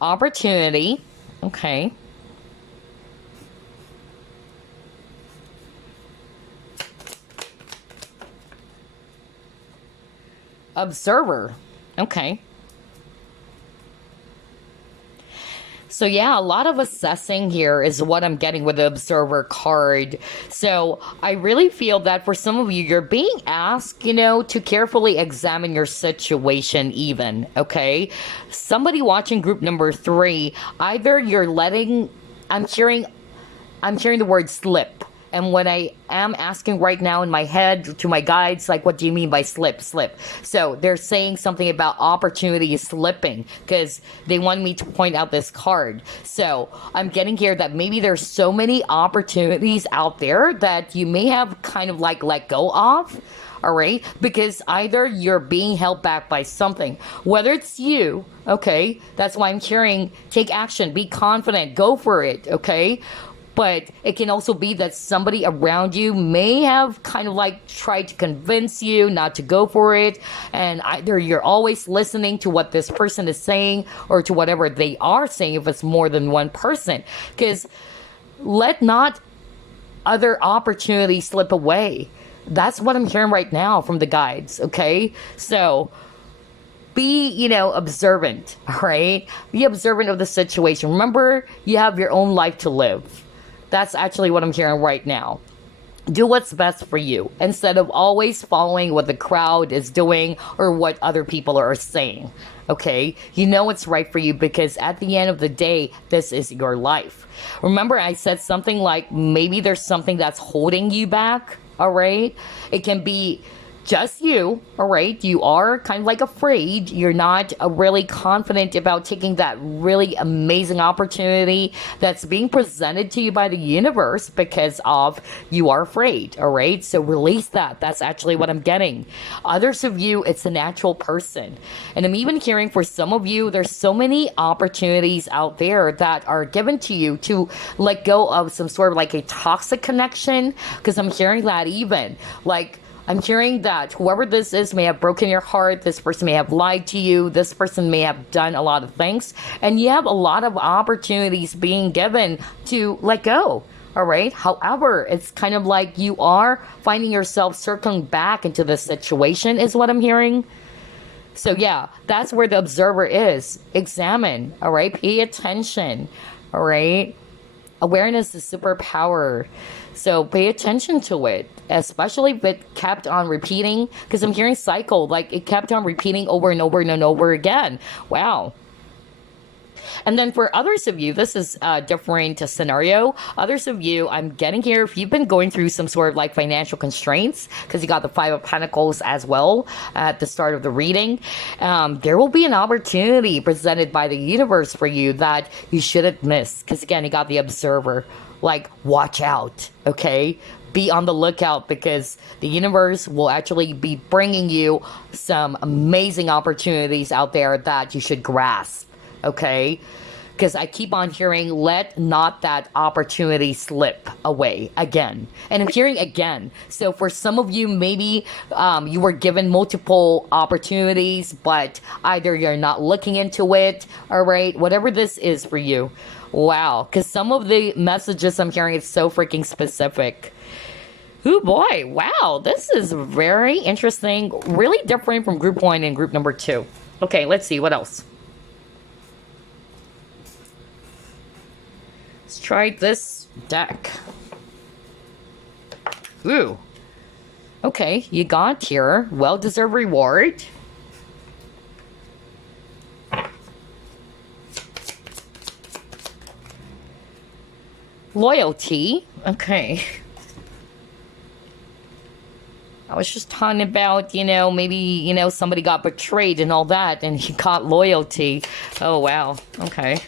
Opportunity. Okay. Observer. Okay. So yeah, a lot of assessing here is what I'm getting with the Observer card. So I really feel that for some of you, you're being asked, to carefully examine your situation even, okay? Somebody watching group number 3, either you're letting, I'm hearing the word slip. And what I am asking right now in my head to my guides, like, what do you mean by slip? So they're saying something about opportunity is slipping because they want me to point out this card. So I'm getting here that maybe there's so many opportunities out there that you may have kind of like let go of. All right, because either you're being held back by something, whether it's you, okay, that's why I'm hearing take action, be confident, go for it, okay. But it can also be that somebody around you may have kind of like tried to convince you not to go for it, and either you're always listening to what this person is saying or to whatever they are saying if it's more than one person, because let not other opportunities slip away. That's what I'm hearing right now from the guides, okay? So be, observant, all right? Be observant of the situation. Remember, you have your own life to live. That's actually what I'm hearing right now. Do what's best for you instead of always following what the crowd is doing or what other people are saying, okay? You know what's right for you because at the end of the day, this is your life. Remember, I said something like maybe there's something that's holding you back. All right. It can be just you. All right. You are kind of like afraid. You're not really confident about taking that really amazing opportunity that's being presented to you by the universe because of you are afraid. All right. So release that. That's actually what I'm getting. Others of you, it's a natural person. And I'm even hearing for some of you, there's so many opportunities out there that are given to you to let go of some sort of like a toxic connection. Because I'm hearing that even like, I'm hearing that whoever this is may have broken your heart. This person may have lied to you. This person may have done a lot of things. And you have a lot of opportunities being given to let go. All right. However, it's kind of like you are finding yourself circling back into this situation is what I'm hearing. So yeah, that's where the observer is. Examine. All right. Pay attention. All right. Awareness is superpower. So pay attention to it, especially if it kept on repeating, because I'm hearing cycle, like it kept on repeating over and over and over again. Wow. And then for others of you, this is a different scenario. Others of you, I'm getting here, if you've been going through some sort of like financial constraints, because you got the Five of Pentacles as well at the start of the reading, there will be an opportunity presented by the universe for you that you shouldn't miss. Because again, you got the observer. Like, watch out, okay? Be on the lookout because the universe will actually be bringing you some amazing opportunities out there that you should grasp, okay? Because I keep on hearing, let not that opportunity slip away again. And I'm hearing again. So for some of you, maybe you were given multiple opportunities, but either you're not looking into it, all right? Whatever this is for you. Wow, because some of the messages I'm hearing is so freaking specific. Oh boy, wow, this is very interesting. Really different from group 1 and group number 2. Okay, let's see, what else? Let's try this deck. Ooh. Okay, you got here. Well-deserved reward. Loyalty. Okay. I was just talking about, maybe, somebody got betrayed and all that, and he got loyalty. Oh, wow. Okay.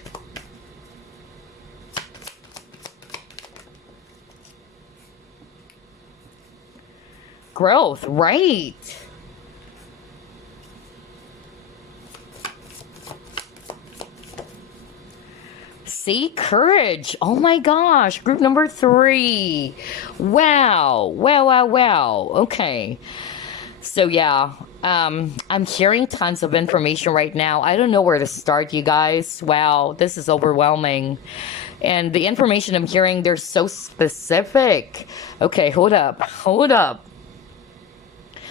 Growth, right. See, courage. Oh my gosh, group number 3. Wow, wow, wow, wow. Okay. So yeah, I'm hearing tons of information right now. I don't know where to start, you guys. Wow, this is overwhelming. And the information I'm hearing, they're so specific. Okay, hold up.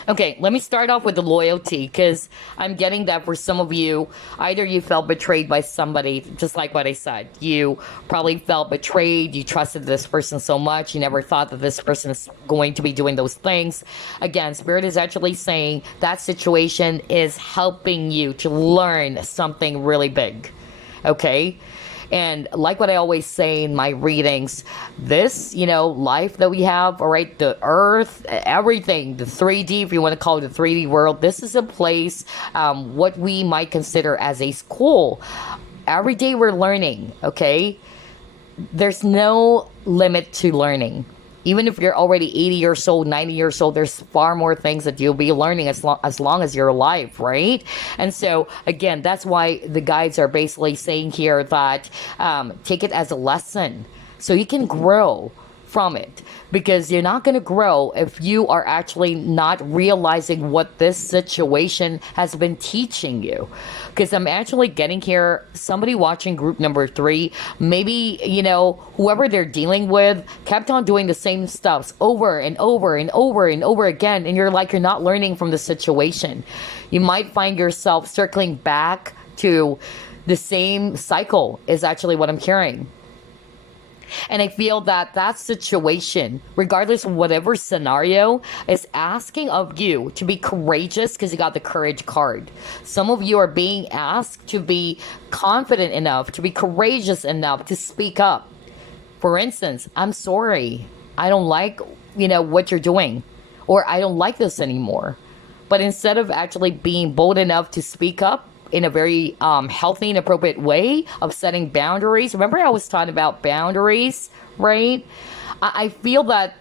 Okay, let me start off with the loyalty, because I'm getting that for some of you, either you felt betrayed by somebody, just like what I said. You probably felt betrayed, you trusted this person so much, you never thought that this person is going to be doing those things. Again, Spirit is actually saying that situation is helping you to learn something really big, okay? And like what I always say in my readings, this, life that we have, all right, the earth, everything, the 3D, if you want to call it the 3D world, this is a place, what we might consider as a school. Every day we're learning, okay? There's no limit to learning. Even if you're already 80 years old, 90 years old, there's far more things that you'll be learning as long as you're alive, right? And so, again, that's why the guides are basically saying here that take it as a lesson so you can grow from it, because you're not going to grow if you are actually not realizing what this situation has been teaching you. Because I'm actually getting here, somebody watching group number 3, maybe, whoever they're dealing with kept on doing the same stuff over and over and over and over again, and you're not learning from the situation. You might find yourself circling back to the same cycle, is actually what I'm hearing. And I feel that situation, regardless of whatever scenario, is asking of you to be courageous, because you got the courage card. Some of you are being asked to be confident enough, to be courageous enough to speak up. For instance, I'm sorry. I don't like, what you're doing, or I don't like this anymore. But instead of actually being bold enough to speak up in a very healthy and appropriate way of setting boundaries. Remember I was talking about boundaries, right? I feel that,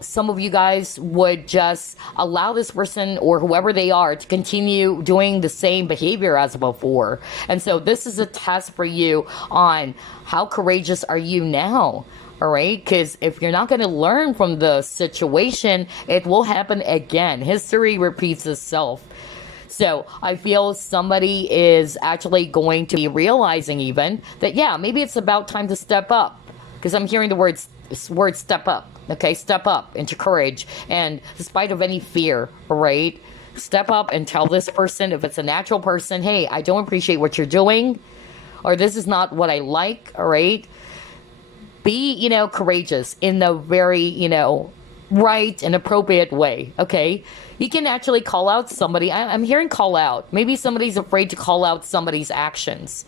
some of you guys would just allow this person or whoever they are to continue doing the same behavior as before. And so this is a test for you on how courageous are you now? All right, because if you're not going to learn from the situation, it will happen again. History repeats itself. So I feel somebody is actually going to be realizing even that, yeah, maybe it's about time to step up. Because I'm hearing the word step up. Okay, step up into courage. And despite of any fear, right? Step up and tell this person, if it's a natural person, hey, I don't appreciate what you're doing. Or this is not what I like, all right? Be, courageous in the very, right and appropriate way, okay? You can actually call out somebody. I'm hearing call out. Maybe somebody's afraid to call out somebody's actions.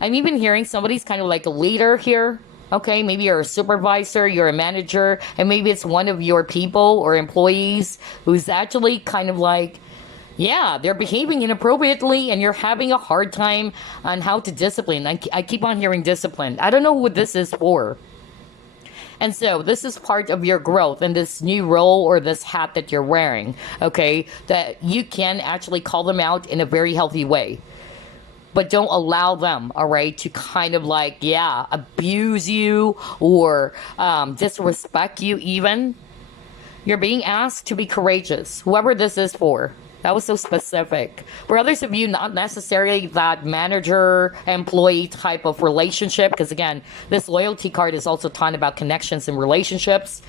I'm even hearing somebody's kind of like a leader here, okay? Maybe you're a supervisor, you're a manager, and maybe it's one of your people or employees who's actually kind of like, yeah, they're behaving inappropriately and you're having a hard time on how to discipline. I keep on hearing discipline. I don't know what this is for. And so this is part of your growth in this new role or this hat that you're wearing, okay? That you can actually call them out in a very healthy way. But don't allow them, all right, to kind of abuse you or disrespect you even. You're being asked to be courageous, whoever this is for. That was so specific. For others of you, not necessarily that manager-employee type of relationship, because again, this loyalty card is also talking about connections and relationships.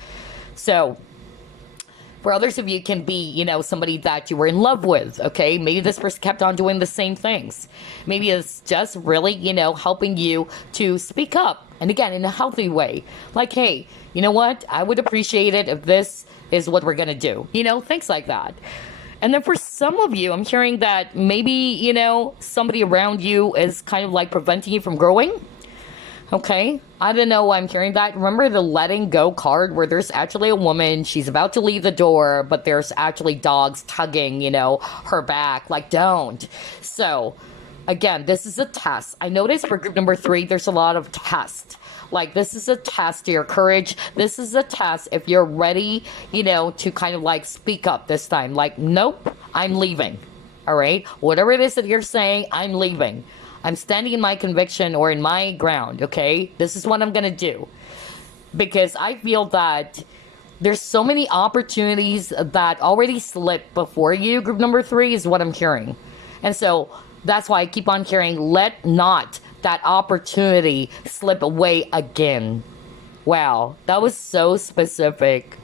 So, for others of you, it can be, somebody that you were in love with, okay? Maybe this person kept on doing the same things. Maybe it's just really, helping you to speak up. And again, in a healthy way. Like, hey, you know what? I would appreciate it if this is what we're going to do. Things like that. And then for some of you, I'm hearing that maybe, somebody around you is kind of like preventing you from growing. Okay. I don't know why I'm hearing that. Remember the letting go card where there's actually a woman, she's about to leave the door, but there's actually dogs tugging, her back. Like, don't. So, again, this is a test. I noticed for group number 3, there's a lot of tests. Like, this is a test to your courage. This is a test if you're ready, to kind of speak up this time. Like, nope, I'm leaving. All right? Whatever it is that you're saying, I'm leaving. I'm standing in my conviction or in my ground, okay? This is what I'm going to do. Because I feel that there's so many opportunities that already slipped before you. Group number 3 is what I'm hearing. And so that's why I keep on hearing, let not that opportunity slip away again. Wow, that was so specific.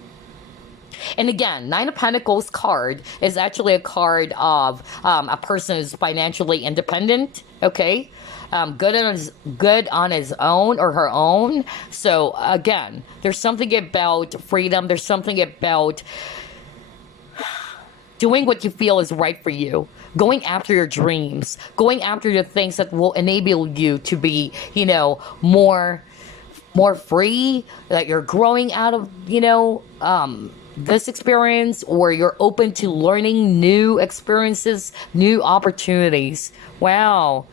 And again, 9 of Pentacles card is actually a card of a person who's financially independent, okay? Good on his own or her own. So again, there's something about freedom. There's something about doing what you feel is right for you, going after your dreams, going after the things that will enable you to be, more free, that you're growing out of, this experience, or you're open to learning new experiences, new opportunities. Wow.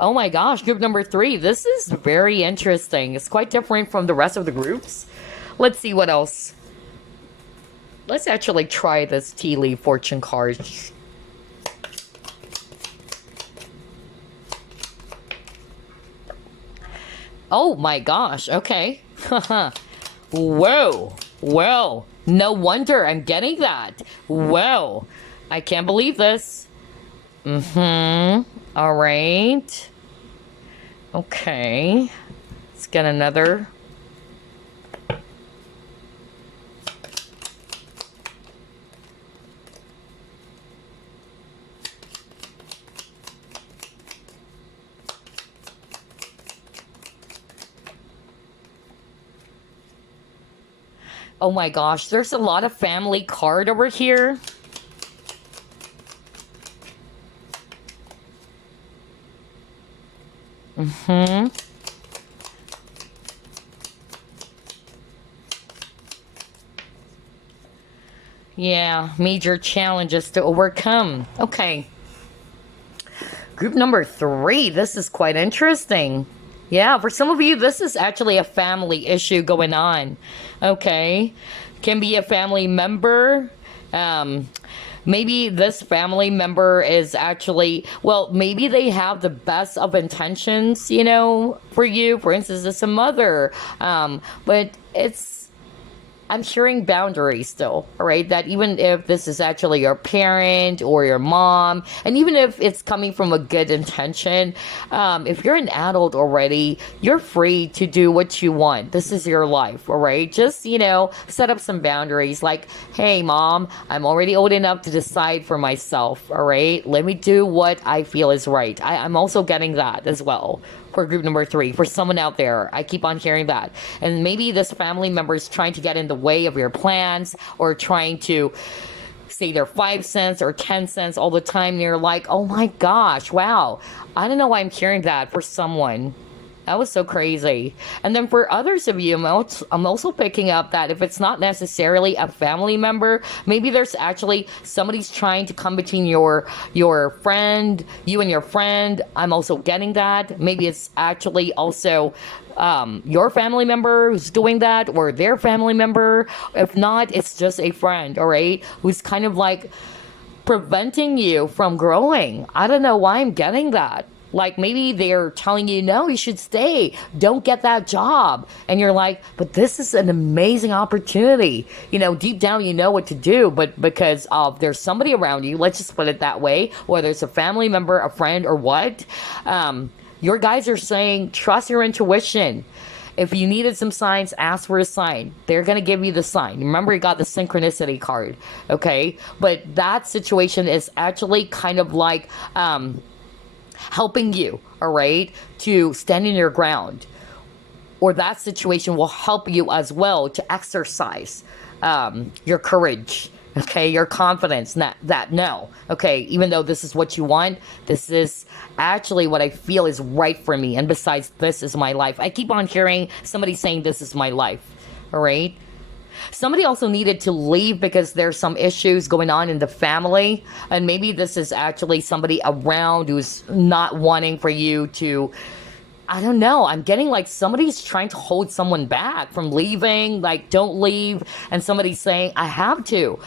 Oh my gosh, group number 3. This is very interesting. It's quite different from the rest of the groups. Let's see what else. Let's actually try this tea leaf fortune card. Oh my gosh, okay. Whoa. Well, no wonder I'm getting that. Whoa. I can't believe this. All right. Okay. Let's get another. Oh my gosh, there's a lot of family card over here. Yeah, major challenges to overcome. Okay. Group number 3. This is quite interesting. Yeah, for some of you, this is actually a family issue going on. Okay. Can be a family member. Maybe this family member is actually, well, maybe they have the best of intentions, for you. For instance, it's a mother. But I'm hearing boundaries still, all right? That even if this is actually your parent or your mom, and even if it's coming from a good intention, if you're an adult already, you're free to do what you want. This is your life, all right? Just, set up some boundaries like, hey, mom, I'm already old enough to decide for myself, all right? Let me do what I feel is right. I'm also getting that as well. For group number 3, for someone out there, I keep on hearing that. And maybe this family member is trying to get in the way of your plans, or trying to say their 5 cents or 10 cents all the time. And you're like, oh my gosh, wow. I don't know why I'm hearing that for someone. That was so crazy. And then for others of you, I'm also picking up that if it's not necessarily a family member, maybe there's actually somebody's trying to come between your friend, you and your friend. I'm also getting that. Maybe it's actually also your family member who's doing that, or their family member. If not, it's just a friend, all right, who's kind of like preventing you from growing. I don't know why I'm getting that. Like maybe they're telling you, no, you should stay. Don't get that job. And you're like, but this is an amazing opportunity. Deep down, you know what to do. But because there's somebody around you, let's just put it that way, whether it's a family member, a friend, or what, your guys are saying, trust your intuition. If you needed some signs, ask for a sign. They're going to give you the sign. Remember, you got the synchronicity card. Okay. But that situation is actually kind of like, helping you, all right, to stand in your ground. Or that situation will help you as well to exercise your courage, okay, your confidence, okay, even though this is what you want, this is actually what I feel is right for me. And besides, this is my life. I keep on hearing somebody saying this is my life, all right? Somebody also needed to leave because there's some issues going on in the family. And maybe this is actually somebody around who's not wanting for you to, I don't know. I'm getting like somebody's trying to hold someone back from leaving. Like, don't leave. And somebody's saying, I have to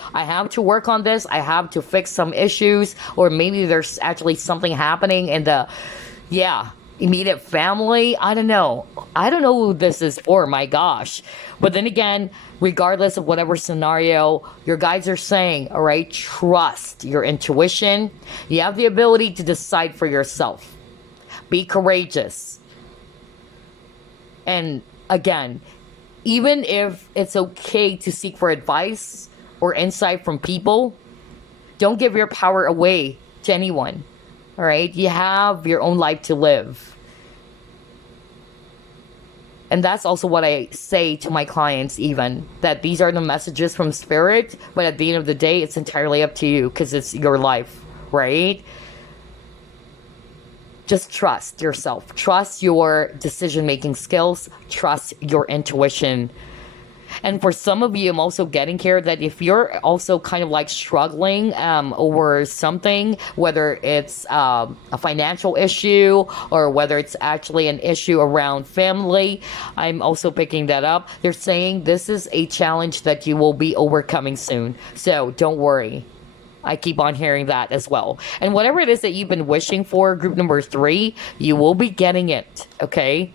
work on this. I have to fix some issues. Or maybe there's actually something happening in the, immediate family. I don't know who this is for, my gosh. But then again, regardless of whatever scenario, your guides are saying, all right, trust your intuition. You have the ability to decide for yourself. Be courageous. And again, even if it's okay to seek for advice or insight from people, don't give your power away to anyone. All right, you have your own life to live. And that's also what I say to my clients, even, that these are the messages from Spirit, but at the end of the day, it's entirely up to you, because it's your life, right? Just trust yourself. Trust your decision-making skills. Trust your intuition. And for some of you, I'm also getting here that if you're also kind of like struggling over something, whether it's a financial issue or whether it's actually an issue around family, I'm also picking that up. They're saying this is a challenge that you will be overcoming soon. So don't worry. I keep on hearing that as well. And whatever it is that you've been wishing for, group number 3, you will be getting it, okay?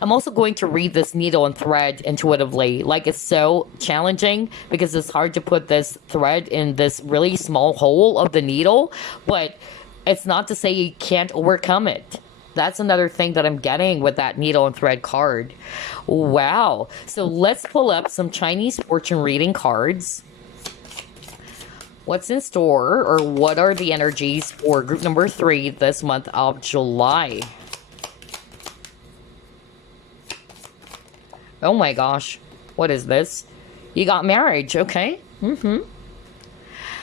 I'm also going to read this needle and thread intuitively. Like, it's so challenging because it's hard to put this thread in this really small hole of the needle, but it's not to say you can't overcome it. That's another thing that I'm getting with that needle and thread card. Wow. So let's pull up some Chinese fortune reading cards. What's in store, or what are the energies for group number 3 this month of July? Oh my gosh, what is this? You got marriage, okay.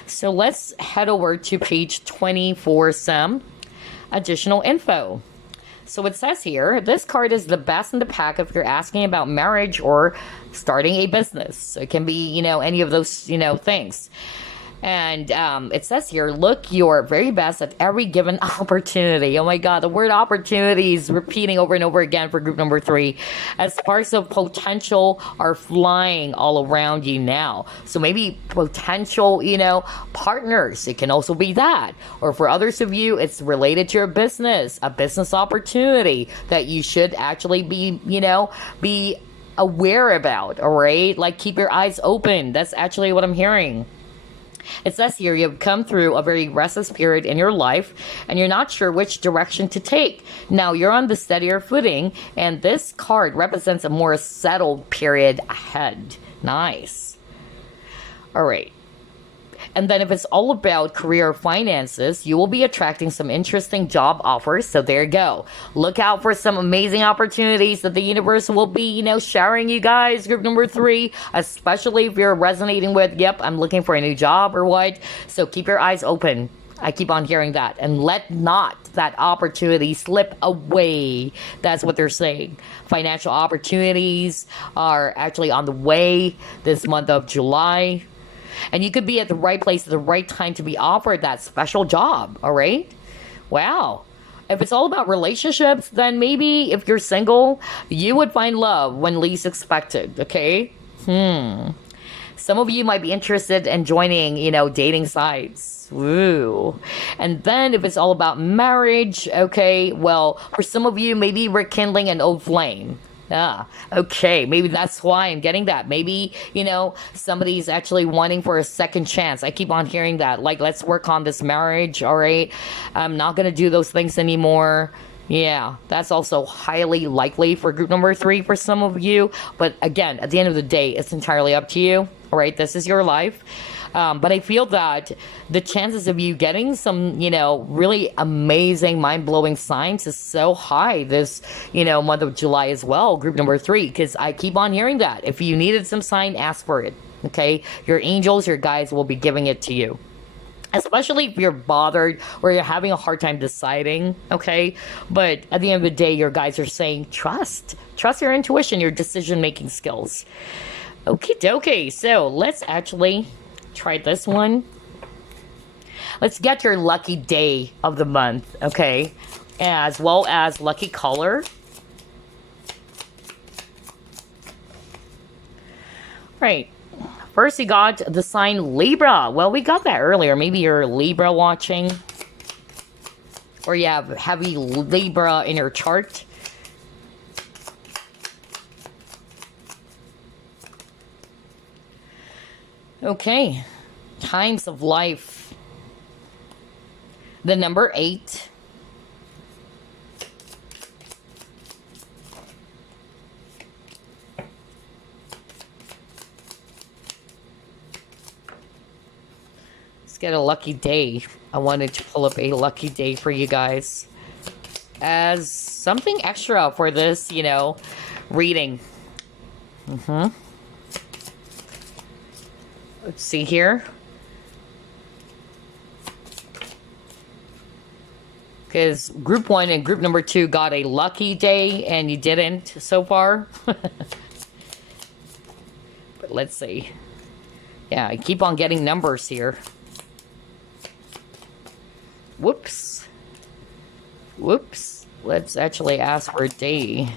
So let's head over to page 20 for some additional info. So it says here, this card is the best in the pack if you're asking about marriage or starting a business. So it can be, you know, any of those, you know, things. And it says here, look your very best at every given opportunity. Oh my God, the word opportunity is repeating over and over again for group number 3. As sparks of potential are flying all around you now. So maybe potential, you know, partners. It can also be that. Or for others of you, it's related to your business, a business opportunity that you should actually be, you know, be aware about, all right? Like, keep your eyes open. That's actually what I'm hearing. It says here, you've come through a very restless period in your life and you're not sure which direction to take. Now you're on the steadier footing, and this card represents a more settled period ahead. Nice. All right. And then if it's all about career finances, you will be attracting some interesting job offers. So there you go. Look out for some amazing opportunities that the universe will be, you know, showering you guys, group number 3, especially if you're resonating with, yep, I'm looking for a new job or what. So keep your eyes open. I keep on hearing that. And let not that opportunity slip away. That's what they're saying. Financial opportunities are actually on the way this month of July. And you could be at the right place at the right time to be offered that special job, all right? Wow. If it's all about relationships, then maybe if you're single, you would find love when least expected, okay? Some of you might be interested in joining, you know, dating sites. Woo. And then if it's all about marriage, okay, well, for some of you, maybe rekindling an old flame. Okay, maybe that's why I'm getting that. Maybe, you know, somebody's actually wanting for a second chance. I keep on hearing that. Like, let's work on this marriage, all right? I'm not going to do those things anymore. Yeah, that's also highly likely for group number 3 for some of you. But again, at the end of the day, it's entirely up to you, all right? This is your life. But I feel that the chances of you getting some, you know, really amazing, mind-blowing signs is so high this, you know, month of July as well, group number 3, because I keep on hearing that. If you needed some sign, ask for it, okay? Your angels, your guides will be giving it to you. Especially if you're bothered or you're having a hard time deciding, okay? But at the end of the day, your guides are saying, trust your intuition, your decision-making skills. Okie dokie, so let's actually try this one. Let's get your lucky day of the month, okay? As well as lucky color. Right. First, you got the sign Libra. Well, we got that earlier. Maybe you're Libra watching. Or you have heavy Libra in your chart. Okay. Times of life. The number 8. Let's get a lucky day. I wanted to pull up a lucky day for you guys. as something extra for this, reading. Let's see here. Because group 1 and group number 2 got a lucky day and you didn't so far. But let's see. Yeah, I keep on getting numbers here. Whoops. Whoops. Let's actually ask for a day.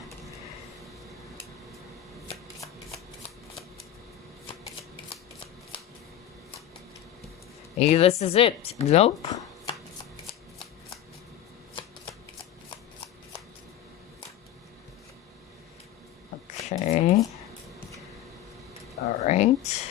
Maybe this is it. Nope. Okay. All right.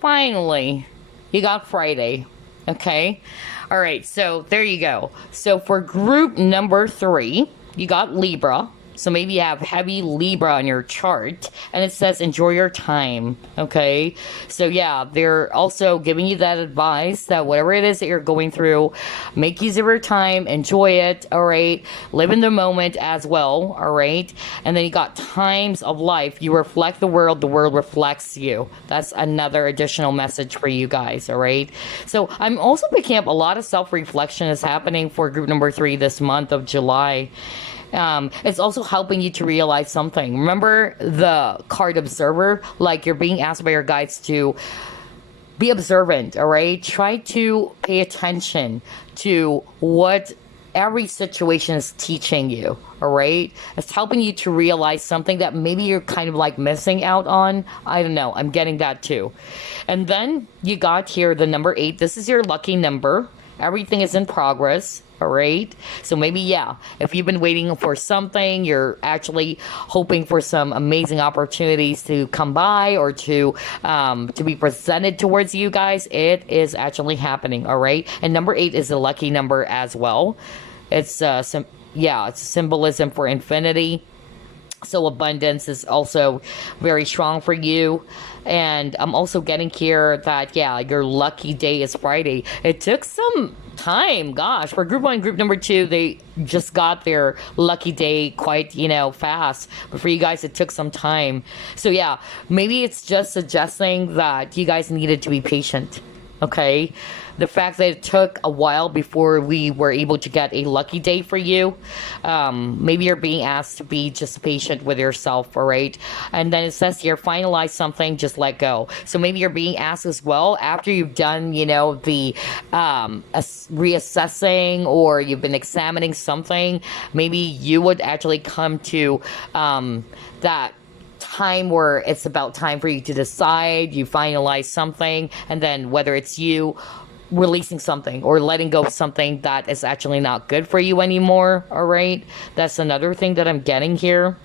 Finally, you got Friday. Okay. All right. So there you go. So for group number 3, you got Libra. So maybe you have heavy Libra on your chart, and it says enjoy your time. Okay. So yeah, they're also giving you that advice that whatever it is that you're going through, make use of your time, enjoy it. All right. Live in the moment as well. All right. And then you got times of life. You reflect the world reflects you. That's another additional message for you guys. All right. So I'm also picking up a lot of self-reflection is happening for group number 3 this month of July. It's also helping you to realize something. Remember the card observer? Like you're being asked by your guides to be observant, all right? Try to pay attention to what every situation is teaching you, all right? It's helping you to realize something that maybe you're kind of like missing out on. I don't know. I'm getting that too. And then you got here the number 8. This is your lucky number. Everything is in progress. All right. So maybe, yeah, if you've been waiting for something, you're actually hoping for some amazing opportunities to come by or to be presented towards you guys. It is actually happening. All right. And number 8 is a lucky number as well. It's it's a symbolism for infinity. So abundance is also very strong for you. And I'm also getting here that, yeah, your lucky day is Friday. It took some time, gosh, for group 1, group number 2, they just got their lucky day quite, fast. But for you guys, it took some time. So yeah, maybe it's just suggesting that you guys needed to be patient. Okay, the fact that it took a while before we were able to get a lucky day for you, maybe you're being asked to be just patient with yourself, all right? And then it says here, finalize something, just let go. So maybe you're being asked as well, after you've done, the reassessing or you've been examining something, maybe you would actually come to that time where it's about time for you to decide, you finalize something, and then whether it's you releasing something or letting go of something that is actually not good for you anymore, all right? That's another thing that I'm getting here.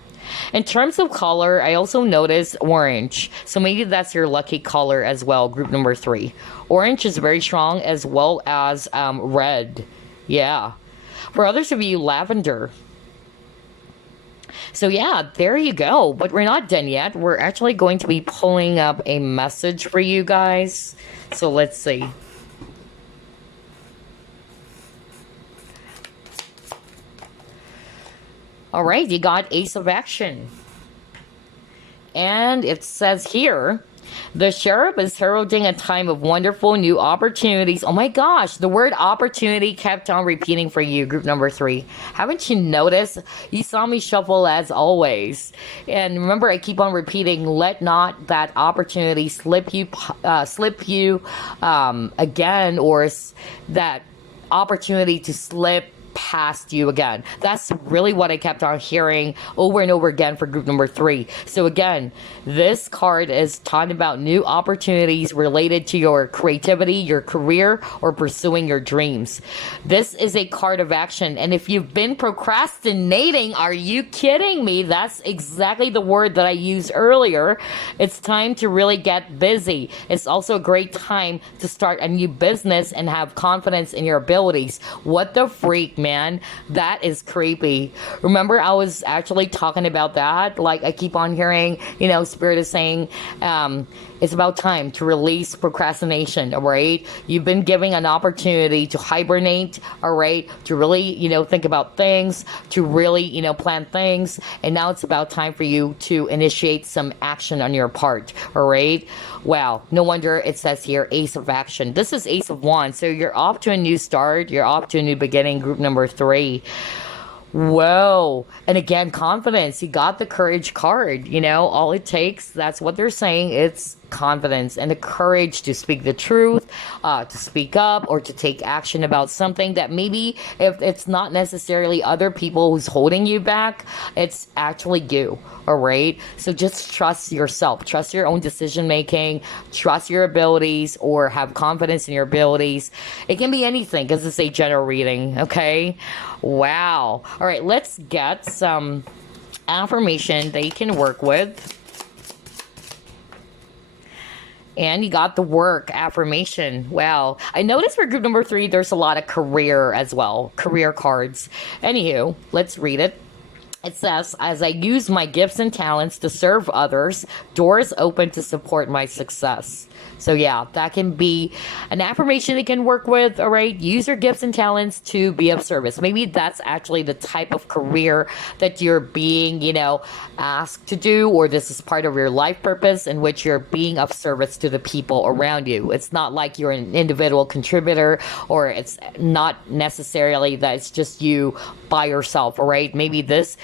In terms of color, I also noticed orange. So maybe that's your lucky color as well, group number 3. Orange is very strong as well as red. Yeah. For others of you, lavender. So yeah, there you go. But we're not done yet. We're actually going to be pulling up a message for you guys. So let's see. All right, you got Ace of Action. And it says here, the sheriff is heralding a time of wonderful new opportunities. Oh my gosh, the word opportunity kept on repeating for you, group number 3. Haven't you noticed? You saw me shuffle as always. And remember, I keep on repeating, let not that opportunity slip you again, or that opportunity to slip past you again. That's really what I kept on hearing over and over again for group number 3. So again, this card is talking about new opportunities related to your creativity, your career, or pursuing your dreams. This is a card of action. And if you've been procrastinating, are you kidding me? That's exactly the word that I used earlier. It's time to really get busy. It's also a great time to start a new business and have confidence in your abilities. What the freak, man? That is creepy. Remember, I was actually talking about that. Like, I keep on hearing, Spirit is saying, it's about time to release procrastination, all right? You've been given an opportunity to hibernate, all right? To really, think about things, to really, plan things. And now it's about time for you to initiate some action on your part, all right? Wow, no wonder it says here, Ace of Action. This is Ace of Wands, so you're off to a new start. You're off to a new beginning, group number 3. Whoa. And again, confidence. You got the courage card. All it takes, that's what they're saying. It's confidence and the courage to speak the truth, to speak up, or to take action about something that maybe if it's not necessarily other people who's holding you back, it's actually you. All right. So just trust yourself, trust your own decision making, trust your abilities, or have confidence in your abilities. It can be anything because it's a general reading. Okay. Wow. All right. Let's get some affirmation that you can work with. And you got the work affirmation. Wow. I noticed for group number 3, there's a lot of career as well. Career cards. Anywho, let's read it. It says, as I use my gifts and talents to serve others, doors open to support my success. So yeah, that can be an affirmation you can work with, all right? Use your gifts and talents to be of service. Maybe that's actually the type of career that you're being, asked to do, or this is part of your life purpose in which you're being of service to the people around you. It's not like you're an individual contributor, or it's not necessarily that it's just you by yourself, all right? Maybe this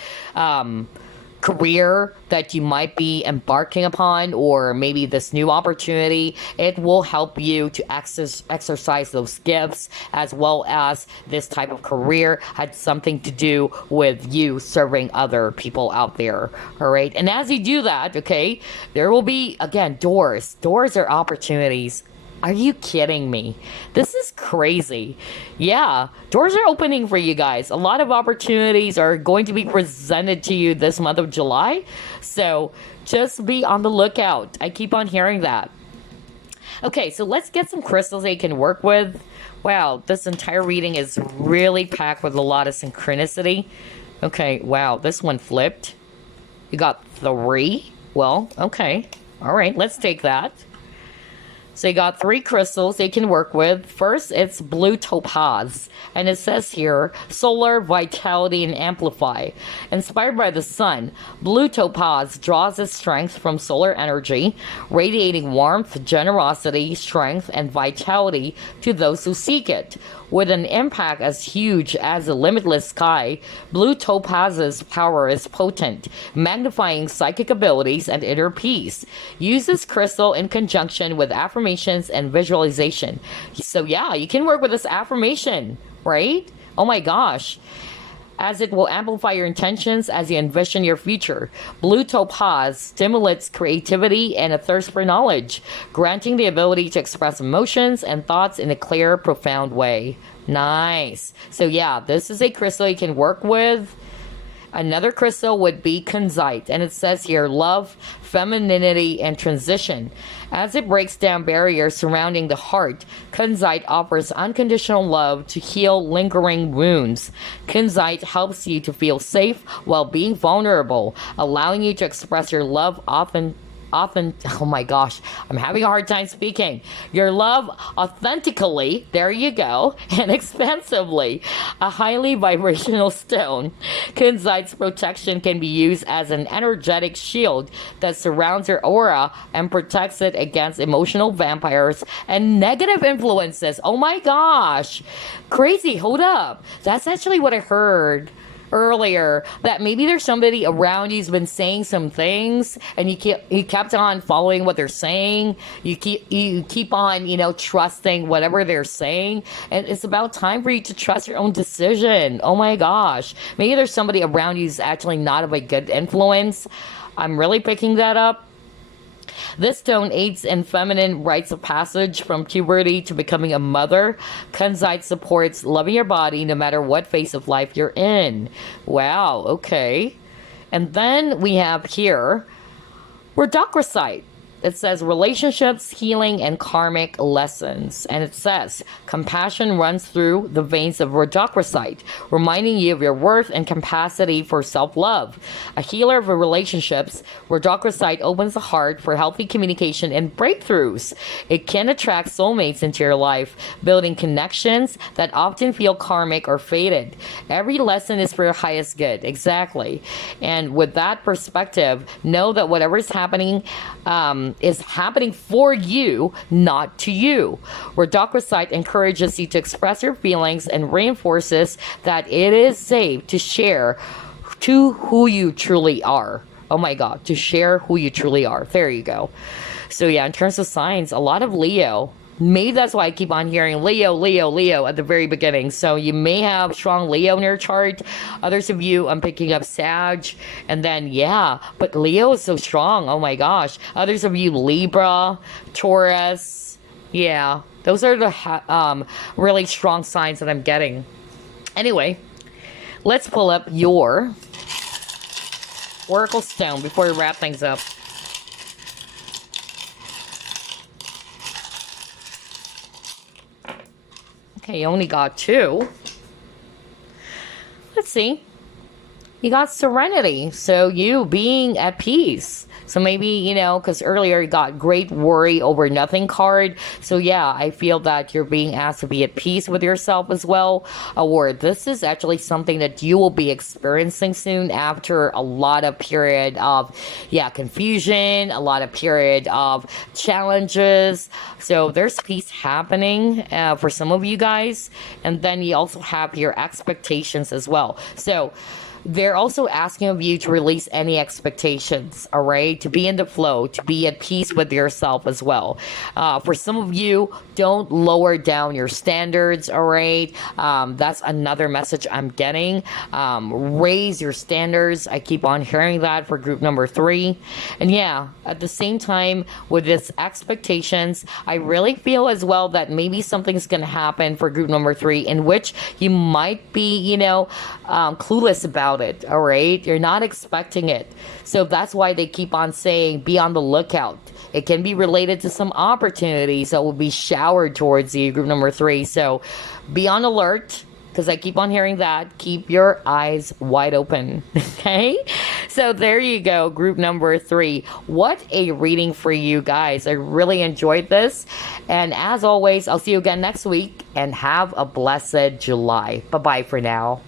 career that you might be embarking upon, or maybe this new opportunity, it will help you to exercise those gifts, as well as this type of career had something to do with you serving other people out there. All right. And as you do that, okay, there will be, again, doors are opportunities. Are you kidding me? This is crazy. Yeah, doors are opening for you guys. A lot of opportunities are going to be presented to you this month of July. So just be on the lookout. I keep on hearing that. Okay, so let's get some crystals that you can work with. Wow, this entire reading is really packed with a lot of synchronicity. Okay, wow, this one flipped. You got 3. Well, okay. All right, let's take that. So you got 3 crystals they can work with. First, it's blue topaz. And it says here, solar, vitality, and amplify. Inspired by the sun, blue topaz draws its strength from solar energy, radiating warmth, generosity, strength, and vitality to those who seek it. With an impact as huge as the limitless sky, blue topaz's power is potent, magnifying psychic abilities and inner peace. Use this crystal in conjunction with affirmations and visualization. So yeah, you can work with this affirmation, right? Oh my gosh. As it will amplify your intentions as you envision your future. Blue topaz stimulates creativity and a thirst for knowledge, granting the ability to express emotions and thoughts in a clear, profound way. Nice. So yeah, this is a crystal you can work with. Another crystal would be kunzite, and it says here, love, femininity, and transition. As it breaks down barriers surrounding the heart, kunzite offers unconditional love to heal lingering wounds. Kunzite helps you to feel safe while being vulnerable, allowing you to express your love often, oh my gosh, I'm having a hard time speaking. Your love authentically, there you go, and expansively. A highly vibrational stone. Kunzite's protection can be used as an energetic shield that surrounds your aura and protects it against emotional vampires and negative influences. Oh my gosh. Crazy, hold up. That's actually what I heard. earlier that maybe there's somebody around you's been saying some things, and you kept on following what they're saying. You keep on, trusting whatever they're saying, and it's about time for you to trust your own decision. Oh my gosh, maybe there's somebody around you who's actually not of a good influence. I'm really picking that up. This stone aids in feminine rites of passage from puberty to becoming a mother. Kunzite supports loving your body no matter what phase of life you're in. Wow, okay. And then we have here rhodochrosite. It says relationships, healing, and karmic lessons. And it says compassion runs through the veins of rhodochrosite, reminding you of your worth and capacity for self-love. A healer of relationships, rhodochrosite opens the heart for healthy communication and breakthroughs. It can attract soulmates into your life, building connections that often feel karmic or fated. Every lesson is for your highest good. Exactly. And with that perspective, know that whatever is happening, is happening for you, not to you. Rhodochrosite encourages you to express your feelings and reinforces that it is safe to share to who you truly are. Oh my God, to share who you truly are. There you go. So yeah, in terms of signs, a lot of Leo. Maybe that's why I keep on hearing Leo, Leo, Leo at the very beginning. So you may have strong Leo in your chart. Others of you, I'm picking up Sag. And then, yeah, but Leo is so strong. Oh my gosh. Others of you, Libra, Taurus. Yeah, those are the really strong signs that I'm getting. Anyway, let's pull up your Oracle Stone before we wrap things up. Okay, you only got 2. Let's see. You got Serenity. So you being at peace. So maybe, because earlier you got Great Worry Over Nothing card. So yeah, I feel that you're being asked to be at peace with yourself as well. Or this is actually something that you will be experiencing soon after a lot of period of, confusion, a lot of period of challenges. So there's peace happening for some of you guys. And then you also have your expectations as well. So they're also asking of you to release any expectations, all right? To be in the flow, to be at peace with yourself as well. For some of you, don't lower down your standards, all right? That's another message I'm getting. Raise your standards. I keep on hearing that for group number 3. And yeah, at the same time, with this expectations, I really feel as well that maybe something's going to happen for group number 3 in which you might be, clueless about it, all right? You're not expecting it. So that's why they keep on saying be on the lookout. It can be related to some opportunities that will be showered towards you, group number 3. So be on alert, because I keep on hearing that. Keep your eyes wide open. Okay? So there you go, group number 3. What a reading for you guys. I really enjoyed this. And as always, I'll see you again next week, and have a blessed July. Bye-bye for now.